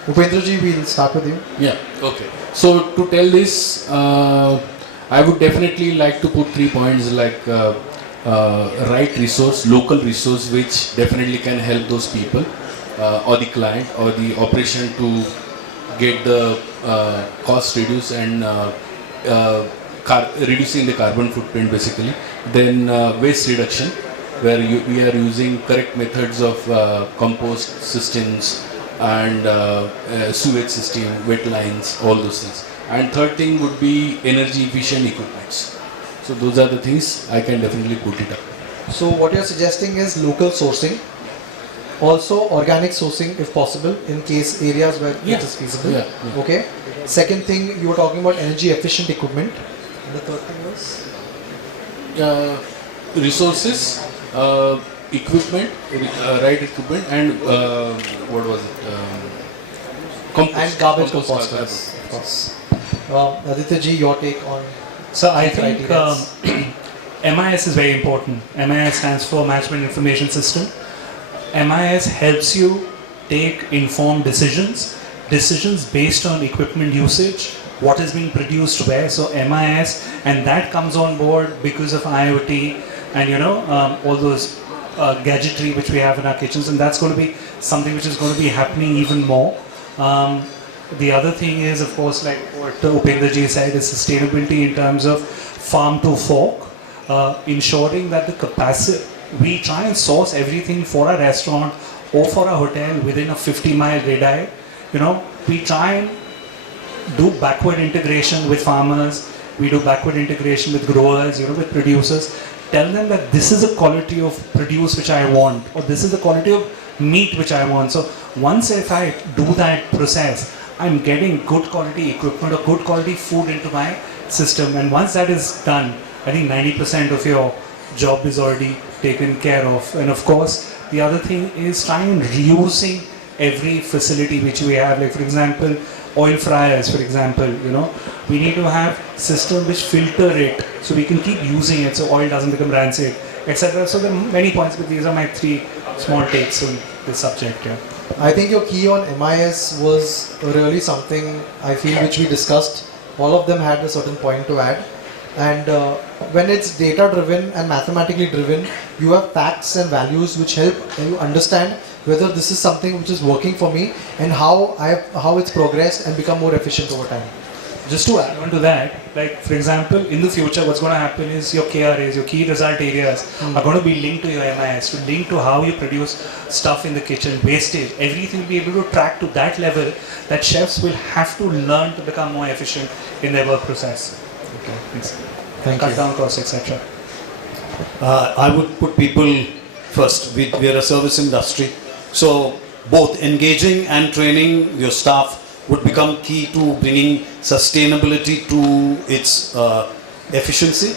Upendra ji, we'll start with you. Yeah, okay. So to tell this, I would definitely like to put 3 points like right resource, local resource, which definitely can help those people. or the client or the operation to get the cost reduced and reducing the carbon footprint basically. Then waste reduction, where we are using correct methods of compost systems and sewage system, wet lines, all those things. And third thing would be energy efficient equipments. So those are the things I can definitely put it up. So what you're suggesting is local sourcing, also organic sourcing if possible in case areas where Yeah. it is feasible. Yeah, yeah. Okay. Second thing, you were talking about energy efficient equipment. And the third thing was? Resources, equipment, right equipment, and what was it? Compost. And garbage Compost, composters, of course. Aditya ji, your take on So I these think criteria? MIS is very important. MIS stands for Management Information System. MIS helps you take informed decisions based on equipment usage, what is being produced where. So MIS, and that comes on board because of IoT and all those gadgetry which we have in our kitchens, and that's going to be something which is going to be happening even more. The other thing is, of course, like what Upendra ji said, is sustainability in terms of farm to fork, ensuring that the capacity, we try and source everything for a restaurant or for a hotel within a 50-mile radii. We try and do backward integration with farmers, we do backward integration with growers, with producers. Tell them that this is the quality of produce which I want, or this is the quality of meat which I want. So once if I do that process, I'm getting good quality equipment or good quality food into my system. And once that is done, I think 90% of your job is already taken care of. And of course, the other thing is trying reusing every facility which we have. Like for example, oil fryers, for example, we need to have system which filter it so we can keep using it so oil doesn't become rancid, etc. So there are many points, but these are my 3 small takes on this subject. Yeah. I think your key on MIS was really something I feel which we discussed. All of them had a certain point to add. And when it's data driven and mathematically driven, you have facts and values which help you understand whether this is something which is working for me and how it's progressed and become more efficient over time. Just to add on to that, like for example, in the future, what's going to happen is your KRAs, your key result areas, are going to be linked to your MIS, linked to how you produce stuff in the kitchen, wastage, everything will be able to track to that level that chefs will have to learn to become more efficient in their work process. Okay, thanks. Cut down costs, etc. I would put people first. We are a service industry, so both engaging and training your staff would become key to bringing sustainability to its efficiency.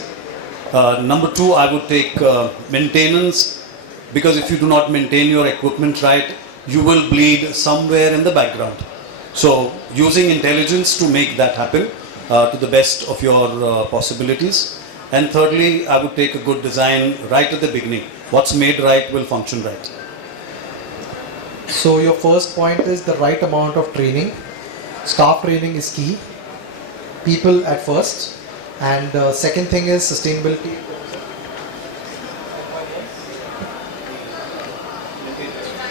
Number 2, I would take maintenance, because if you do not maintain your equipment right, you will bleed somewhere in the background. So using intelligence to make that happen to the best of your possibilities. And thirdly, I would take a good design right at the beginning. What's made right will function right. So your first point is the right amount of training. Staff training is key. People at first. And second thing is sustainability.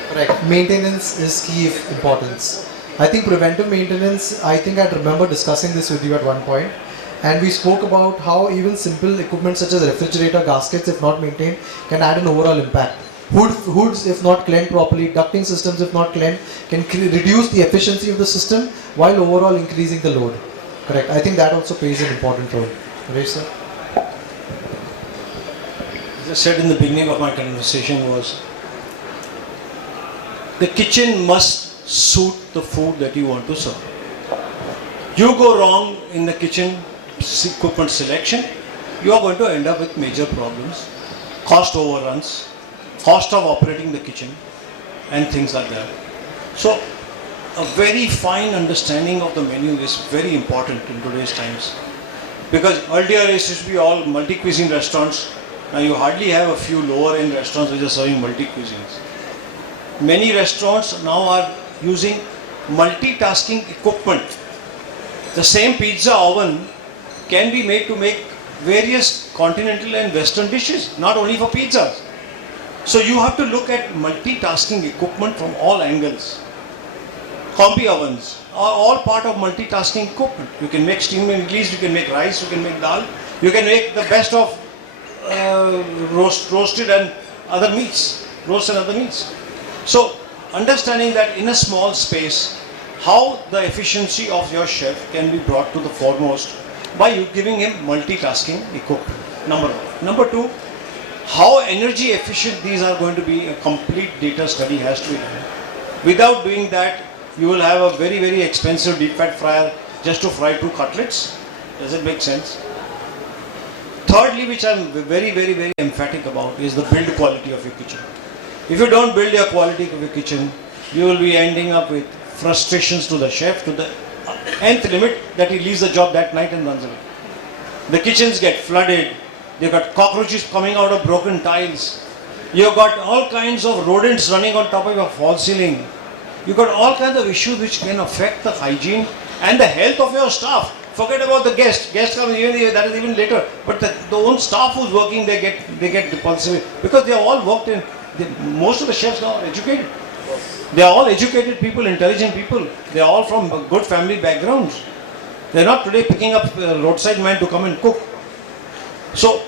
Correct. Maintenance is key of importance. I think preventive maintenance, I think I remember discussing this with you at one point. And we spoke about how even simple equipment such as refrigerator gaskets, if not maintained, can add an overall impact. Hoods, if not cleaned properly, ducting systems, if not cleaned, can reduce the efficiency of the system while overall increasing the load. Correct. I think that also plays an important role. Naresh, sir? As I said in the beginning of my conversation was, the kitchen must suit the food that you want to serve. You go wrong in the kitchen equipment selection, you are going to end up with major problems, cost overruns, cost of operating the kitchen, and things like that. So a very fine understanding of the menu is very important in today's times, because earlier it used to be all multi-cuisine restaurants. Now you hardly have a few lower end restaurants which are serving multi-cuisines. Many restaurants now are using multitasking equipment. The same pizza oven can be made to make various continental and western dishes, not only for pizzas. So you have to look at multitasking equipment from all angles. Combi ovens are all part of multitasking equipment. You can make steam and release, you can make rice, you can make dal, you can make the best of roasted and other meats, roast and other meats. So understanding that in a small space, how the efficiency of your chef can be brought to the foremost by you giving him multitasking equipment. Number one. Number two, how energy efficient these are going to be, a complete data study has to be done. Without doing that, you will have a very, very expensive deep fat fryer just to fry 2 cutlets. Does it make sense? Thirdly, which I am very, very, very emphatic about, is the build quality of your kitchen. If you don't build your quality of your kitchen, you will be ending up with frustrations to the chef to the nth limit that he leaves the job that night and runs away. The kitchens get flooded. You've got cockroaches coming out of broken tiles. You've got all kinds of rodents running on top of your false ceiling. You've got all kinds of issues which can affect the hygiene and the health of your staff. Forget about the guest. Guests come even, that is even later. But the own staff who's working, they get repulsive because they are all worked in. Most of the chefs now are educated. They are all educated people, intelligent people. They are all from good family backgrounds. They are not today picking up a roadside man to come and cook. So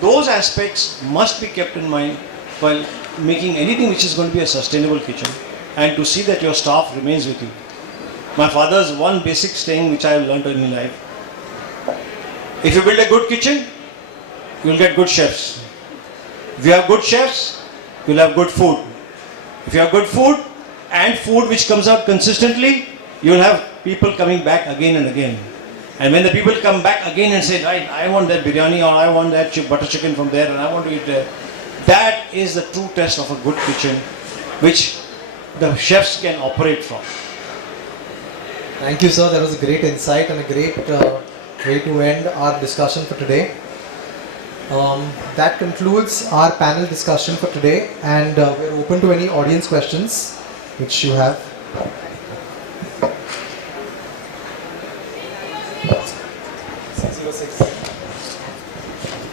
those aspects must be kept in mind while making anything which is going to be a sustainable kitchen, and to see that your staff remains with you. My father's one basic saying which I have learned in my life: if you build a good kitchen, you will get good chefs. If you have good chefs, you will have good food. If you have good food and food which comes out consistently, you will have people coming back again and again. And when the people come back again and say, I want that biryani, or I want that butter chicken from there, and I want to eat there, that is the true test of a good kitchen, which the chefs can operate from. Thank you, sir. That was a great insight and a great way to end our discussion for today. That concludes our panel discussion for today, and we're open to any audience questions which you have.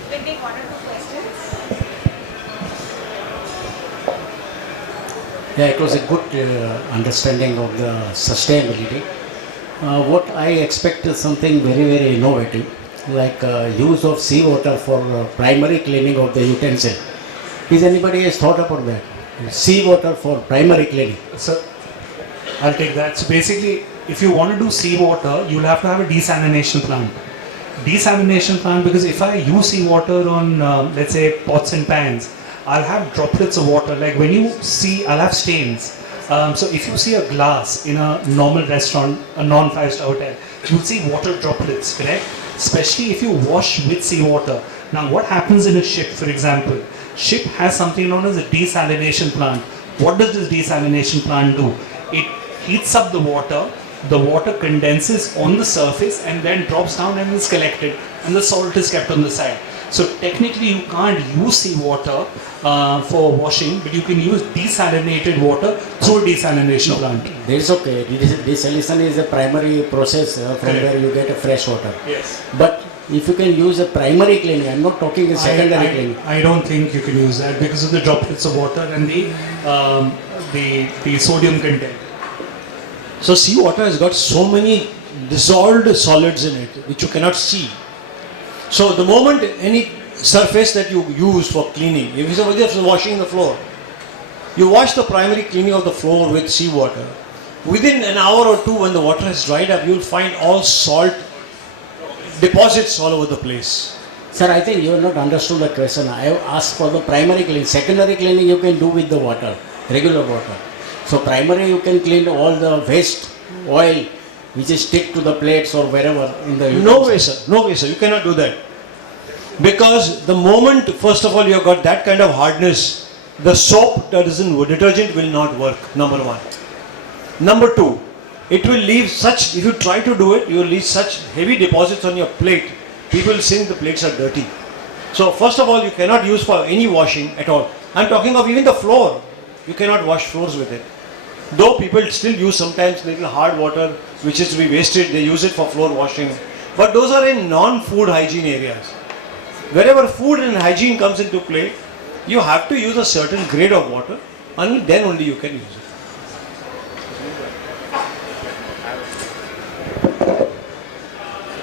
We'll take 1 or 2 questions. Yeah, it was a good understanding of the sustainability. What I expect is something very, very innovative, like use of seawater for primary cleaning of the utensil. Is anybody has thought about that? Seawater for primary cleaning. So I'll take that. So basically, if you want to do seawater, you'll have to have a desalination plant. Desalination plant, because if I use seawater on, let's say, pots and pans, I'll have droplets of water. Like when you see, I'll have stains. So if you see a glass in a normal restaurant, a non-5-star hotel, you'll see water droplets, correct? Especially if you wash with seawater. Now what happens in a ship, for example? Ship has something known as a desalination plant. What does this desalination plant do? It heats up the water condenses on the surface and then drops down and is collected, and the salt is kept on the side. So technically you can't use seawater for washing, but you can use desalinated water through a desalination plant. That is okay. Desalination is a primary process from where you get a fresh water. Yes. But if you can use a primary cleaning, I'm not talking a secondary cleaning. I don't think you can use that because of the droplets of water and the sodium content. So seawater has got so many dissolved solids in it which you cannot see. So the moment any surface that you use for cleaning, if you're washing the floor, you wash the primary cleaning of the floor with seawater. Within an hour or two, when the water has dried up, you'll find all salt deposits all over the place. Sir, I think you have not understood the question. I have asked for the primary cleaning. Secondary cleaning you can do with the water, regular water. So primary you can clean all the waste oil which is stick to the plates or wherever in the No way, sir. No way, sir. You cannot do that. Because the moment, first of all, you have got that kind of hardness, the soap detergent will not work, number one. Number two, it will leave such, if you try to do it, you will leave such heavy deposits on your plate, people will think the plates are dirty. So first of all, you cannot use for any washing at all. I'm talking of even the floor. You cannot wash floors with it. Though people still use sometimes little hard water which is to be wasted, they use it for floor washing. But those are in non-food hygiene areas. Wherever food and hygiene comes into play, you have to use a certain grade of water, and then only you can use it.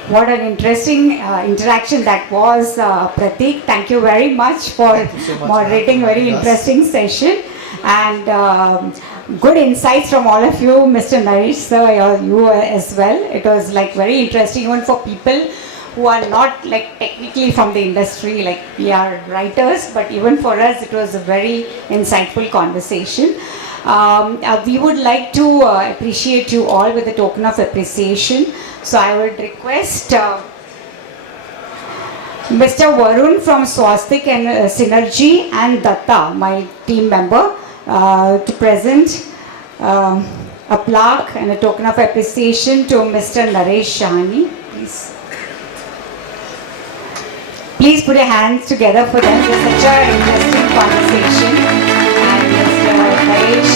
What an interesting interaction that was, Prateek. Thank you very much for moderating very interesting session, and good insights from all of you, Mr. Naresh sir, you as well. It was like very interesting even for people who are not like technically from the industry, like we are writers, but even for us it was a very insightful conversation. We would like to appreciate you all with a token of appreciation. So I would request Mr. Varun from Swastik and Synergy and Datta, my team member, to present a plaque and a token of appreciation to Mr. Naresh Shahani. Please put your hands together for them. It was such an interesting conversation. And Mr. Naresh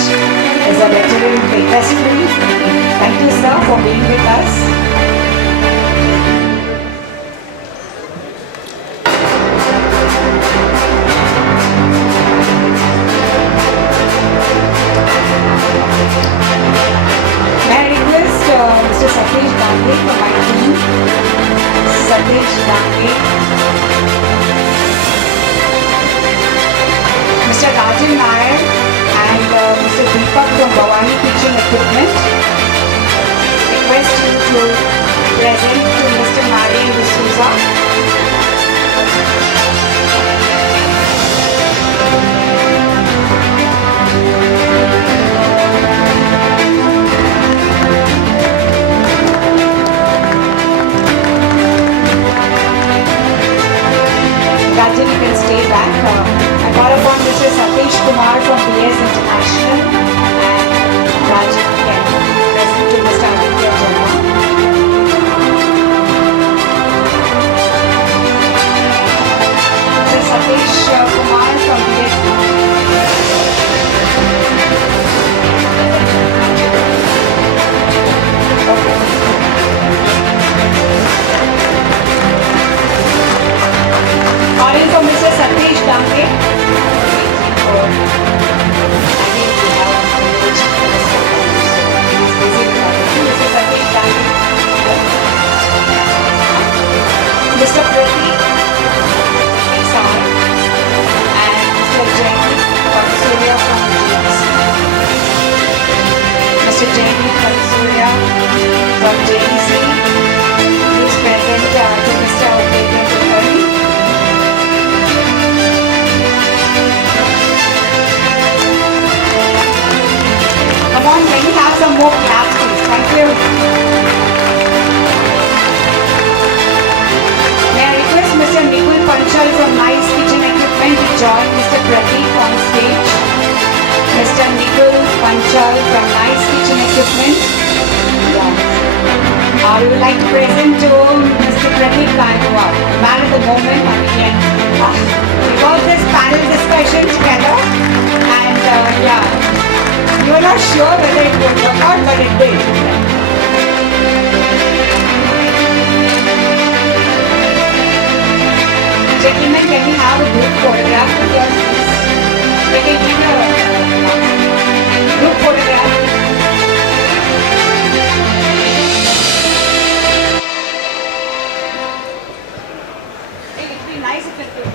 is a veteran in the industry. Thank you, sir, for being with us. May I request Mr. Satish Gandhi from my team. Satish Gandhi. Mr. Rajan Nair and Mr. Deepak from Bhavani Kitchen Equipment. Request you to present to Mr. Marian and Souza. Rajan, you can stay back. I call upon Mr. Satish Kumar from BS International, and Rajan can present to Mr. Aditya Jhala. Mr. Satish Kumar from BS. Calling for Mr. Satish Dange. Mr. Satish Dange. Mr. Prateek. And Mr. Jain Pansurya from GS. Mr. Jain Pansurya from JDC. Please present to Mr. Upendra Kulkarni. Come on, can we have some more claps, please? Thank you. May I request Mr. Nikul Panchal from Nice Kitchen Equipment to join Mr. Prateek on stage. Mr. Nikul Panchal from Nice Kitchen Equipment. I would like to present to Mr. Prateek Gaikwad, man of the moment. We got this panel discussion together, and you were not sure whether it would work out, but it did. Gentlemen, can we have a group photograph together, please? Can we bring a group photograph? It would be nice if it could.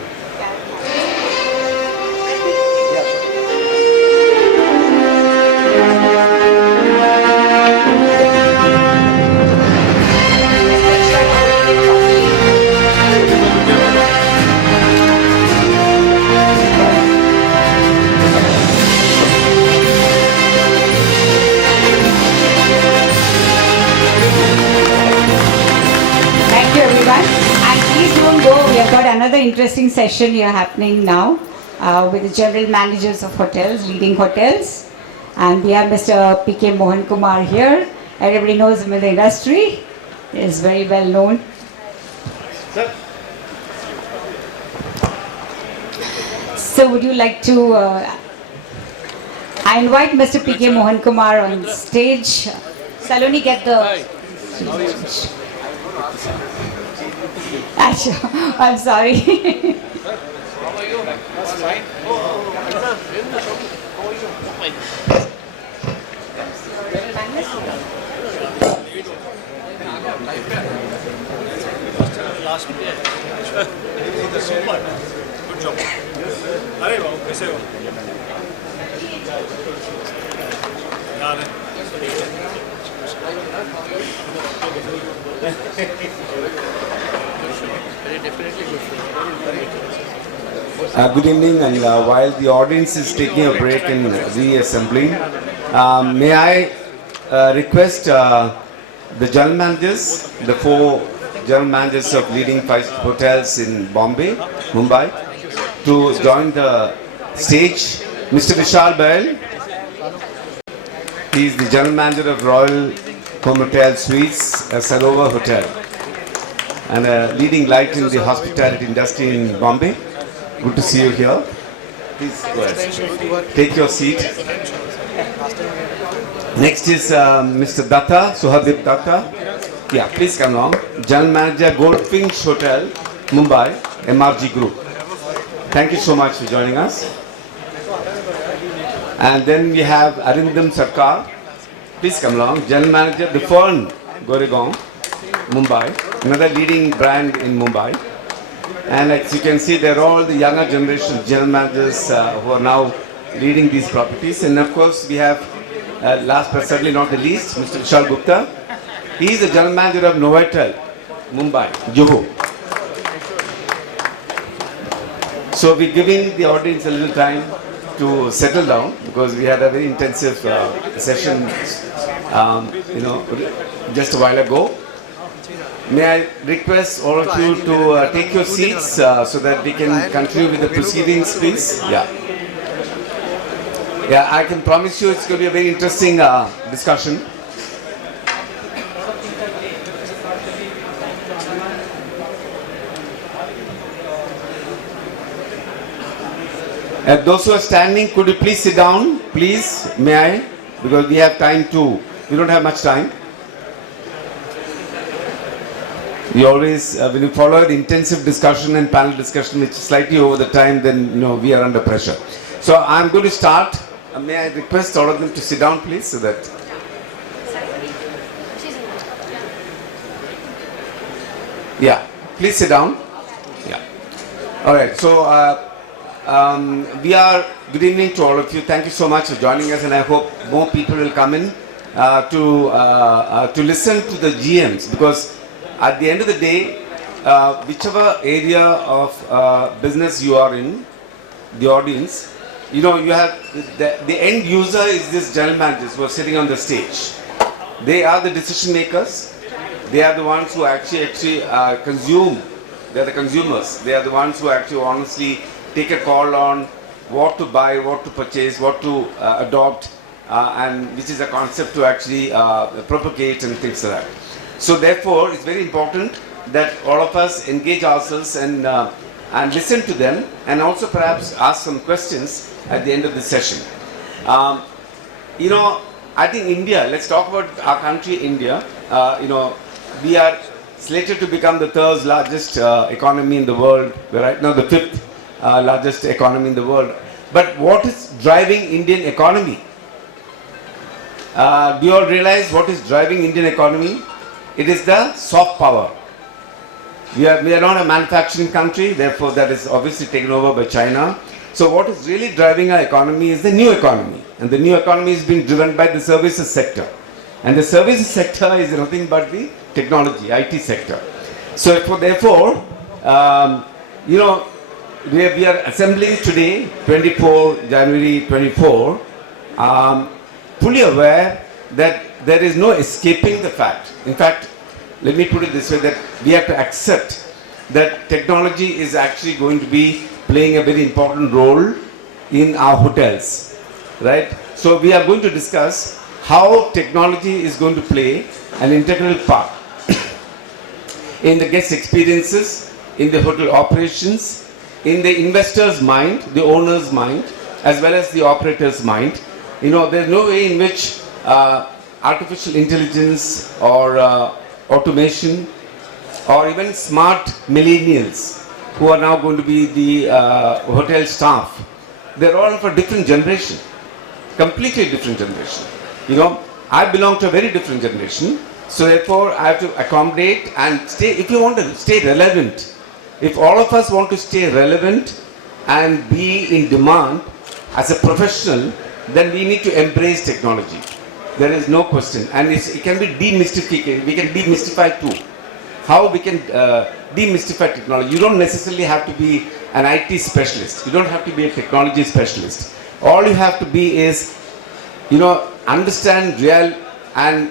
We have got another interesting session here happening now with the general managers of hotels, leading hotels, and we have Mr. P.K. Mohan Kumar here. Everybody knows him in the industry. He is very well known. Sir. So would you like to, I invite Mr. P.K. Mohan Kumar on stage. Saloni, get the... I'm sorry. Good evening, and while the audience is taking a break and reassembling, may I request the general managers, the 4 general managers of leading 5 hotels in Bombay, Mumbai, to join the stage. Mr. Vishal Bail, he is the general manager of Royal Home Hotel Suites, a Sarovar Hotel, and a leading light in the hospitality industry in Bombay. Good to see you here. Please go ahead. Take your seat. Next is Mr. Datta, Suhadip Datta. Yeah, please come along. General Manager, Goldfinch Hotel, Mumbai, MRG Group. Thank you so much for joining us. And then we have Arindam Sarkar. Please come along. General Manager, The Fern, Goregaon, Mumbai. Another leading brand in Mumbai. And as you can see, they're all the younger generation general managers who are now leading these properties. And of course, we have, last but certainly not the least, Mr. Vishal Gupta. He is the general manager of Novotel, Mumbai, Juhu. So we're giving the audience a little time to settle down because we had a very intensive session, just a while ago. May I request all of you to take your seats so that we can continue with the proceedings, please? Yeah. Yeah, I can promise you it's going to be a very interesting discussion. Those who are standing, could you please sit down, please? May I? Because we have time to, we don't have much time. We always, when you follow an intensive discussion and panel discussion which is slightly over the time, then we are under pressure. So I'm going to start. May I request all of them to sit down, please, so that. Yeah, please sit down. Yeah. All right. So good evening to all of you. Thank you so much for joining us, and I hope more people will come in to listen to the GMs, because at the end of the day, whichever area of business you are in, the audience, you have the end user is this general managers who are sitting on the stage. They are the decision makers. They are the ones who actually consume. They are the consumers. They are the ones who actually honestly take a call on what to buy, what to purchase, what to adopt, and which is a concept to actually propagate and things like that. So therefore, it's very important that all of us engage ourselves and listen to them, and also perhaps ask some questions at the end of the session. I think India, let's talk about our country, India. We are slated to become the 3rd largest economy in the world. We're right now the 5th largest economy in the world. But what is driving Indian economy? Do you all realize what is driving Indian economy? It is the soft power. We are not a manufacturing country, therefore that is obviously taken over by China. So what is really driving our economy is the new economy. And the new economy is being driven by the services sector. And the services sector is nothing but the technology, IT sector. So therefore, we are assembling today, 24 January 24, fully aware that there is no escaping the fact. In fact, let me put it this way, that we have to accept that technology is actually going to be playing a very important role in our hotels, right? So we are going to discuss how technology is going to play an integral part in the guest experiences, in the hotel operations, in the investor's mind, the owner's mind, as well as the operator's mind. There's no way in which artificial intelligence or automation or even smart millennials who are now going to be the hotel staff, they're all of a different generation, completely different generation. You know, I belong to a very different generation, so therefore I have to accommodate and stay, if you want to stay relevant, if all of us want to stay relevant and be in demand as a professional, then we need to embrace technology. There is no question. And it can be demystified. We can demystify too. How we can demystify technology. You don't necessarily have to be an IT specialist. You don't have to be a technology specialist. All you have to be is, you know, understand real and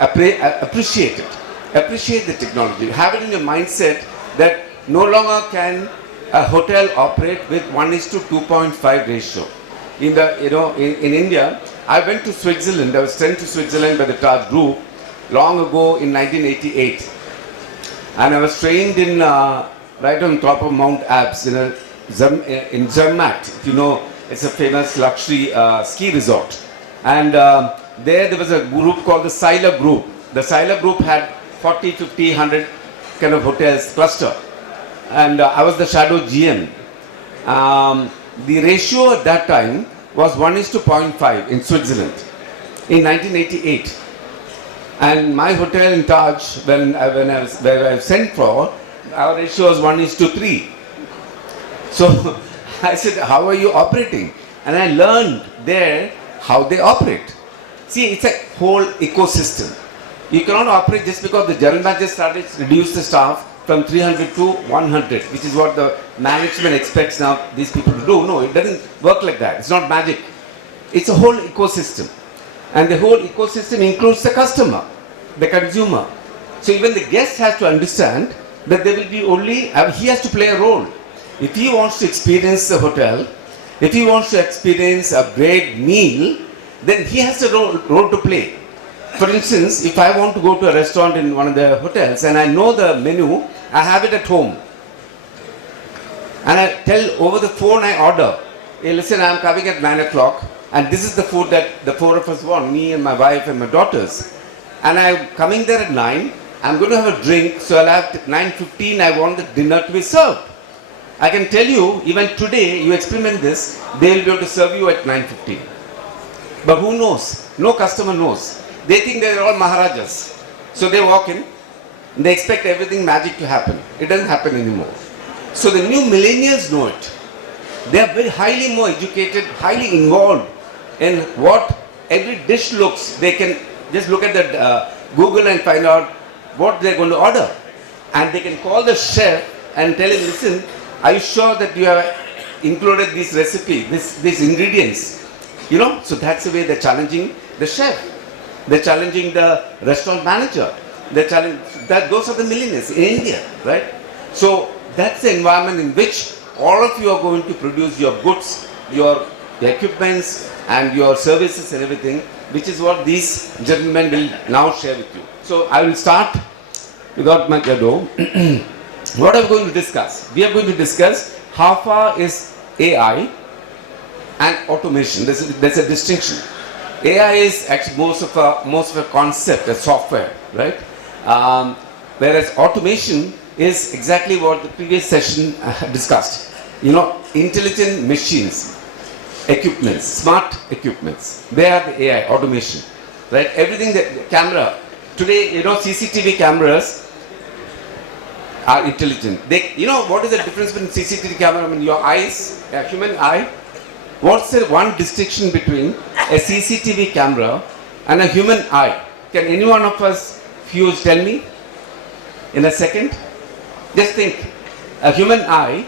appreciate it. Appreciate the technology. Have it in your mindset that no longer can a hotel operate with 1:2.5 ratio. In the, you know, in India, I went to Switzerland. I was sent to Switzerland by the Taj Group long ago in 1988, and I was trained in right on top of Mount Alps in Zermatt. If you know, it's a famous luxury ski resort. And there was a group called the Seiler Group. The Seiler Group had 40, 50, 100 kind of hotels cluster. And I was the shadow GM. The ratio at that time was 1:0.5 in Switzerland in 1988. And my hotel in Taj, where I was sent for, our ratio was 1:3. So I said, how are you operating? And I learned there how they operate. See, it's a whole ecosystem. You cannot operate just because the general manager started to reduce the staff from 300 to 100, which is what the management expects now these people to do. No, it doesn't work like that. It's not magic. It's a whole ecosystem. And the whole ecosystem includes the customer, the consumer. So even the guest has to understand that there will be only, he has to play a role. If he wants to experience the hotel, if he wants to experience a great meal, then he has a role to play. For instance, if I want to go to a restaurant in one of the hotels and I know the menu, I have it at home. And I tell over the phone, I order, hey, listen, I'm coming at 9 o'clock and this is the food that the four of us want, me and my wife and my daughters. And I'm coming there at 9, I'm going to have a drink, so I'll have 9:15, I want the dinner to be served. I can tell you, even today, you experiment this, they will be able to serve you at 9:15. But who knows? No customer knows. They think they're all Maharajas. So they walk in, and they expect everything magic to happen. It doesn't happen anymore. So the new millennials know it. They are very highly more educated, highly involved in what every dish looks. They can just look at the Google and find out what they're going to order. And they can call the chef and tell him, listen, are you sure that you have included this recipe, these ingredients? You know, so that's the way they're challenging the chef. They're challenging the restaurant manager. They're challenging, those are the millennials in India, right? So that's the environment in which all of you are going to produce your goods, your equipments and your services and everything, which is what these gentlemen will now share with you. So I will start without much ado. What are we going to discuss? We are going to discuss how far is AI and automation. There's a distinction. AI is actually most of a concept, a software, right? Whereas automation is exactly what the previous session discussed. You know, intelligent machines, equipments, smart equipments. They are the AI, automation, right? Everything that camera today, you know, CCTV cameras are intelligent. They, you know, what is the difference between CCTV camera? I mean, your eyes, a human eye. What's the one distinction between a CCTV camera and a human eye? Can any one of us fuse tell me in a second? Just think, a human eye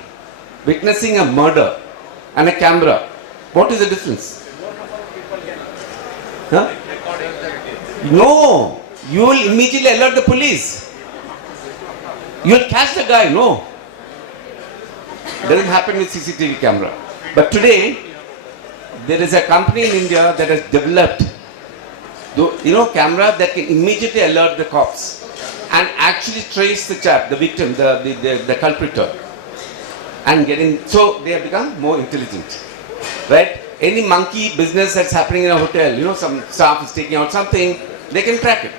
witnessing a murder and a camera. What is the difference? Huh? No, you will immediately alert the police. You will catch the guy. No, doesn't happen with CCTV camera. But today, there is a company in India that has developed, you know, camera that can immediately alert the cops and actually trace the chap, the victim, the culprit, and getting. So they have become more intelligent, right? Any monkey business that's happening in a hotel, you know, some staff is taking out something, they can track it.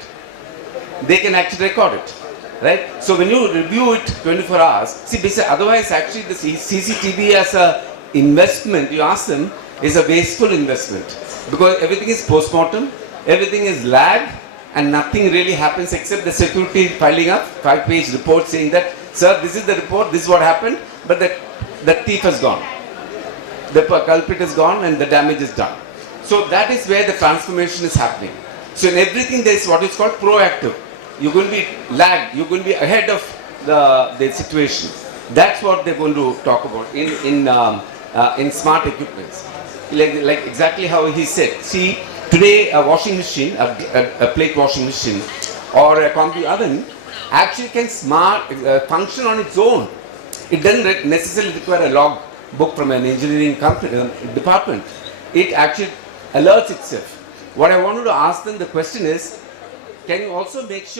They can actually record it. right? So when you review it 24 hours, see, otherwise actually the CCTV as a investment, you ask them, is a wasteful investment because everything is post-mortem, everything is lag, and nothing really happens except the security filing up 5-page report saying that, sir, this is the report, this is what happened, but the thief has gone. The culprit is gone and the damage is done. So that is where the transformation is happening. So in everything there is what is called proactive. You're going to be lagged, you're going to be ahead of the situation. That's what they're going to talk about in smart equipments. Like exactly how he said. See, today a washing machine, a plate washing machine or a combi oven actually can function on its own. It doesn't necessarily require a log book from an engineering department. It actually alerts itself. What I wanted to ask them, the question is, can you also make sure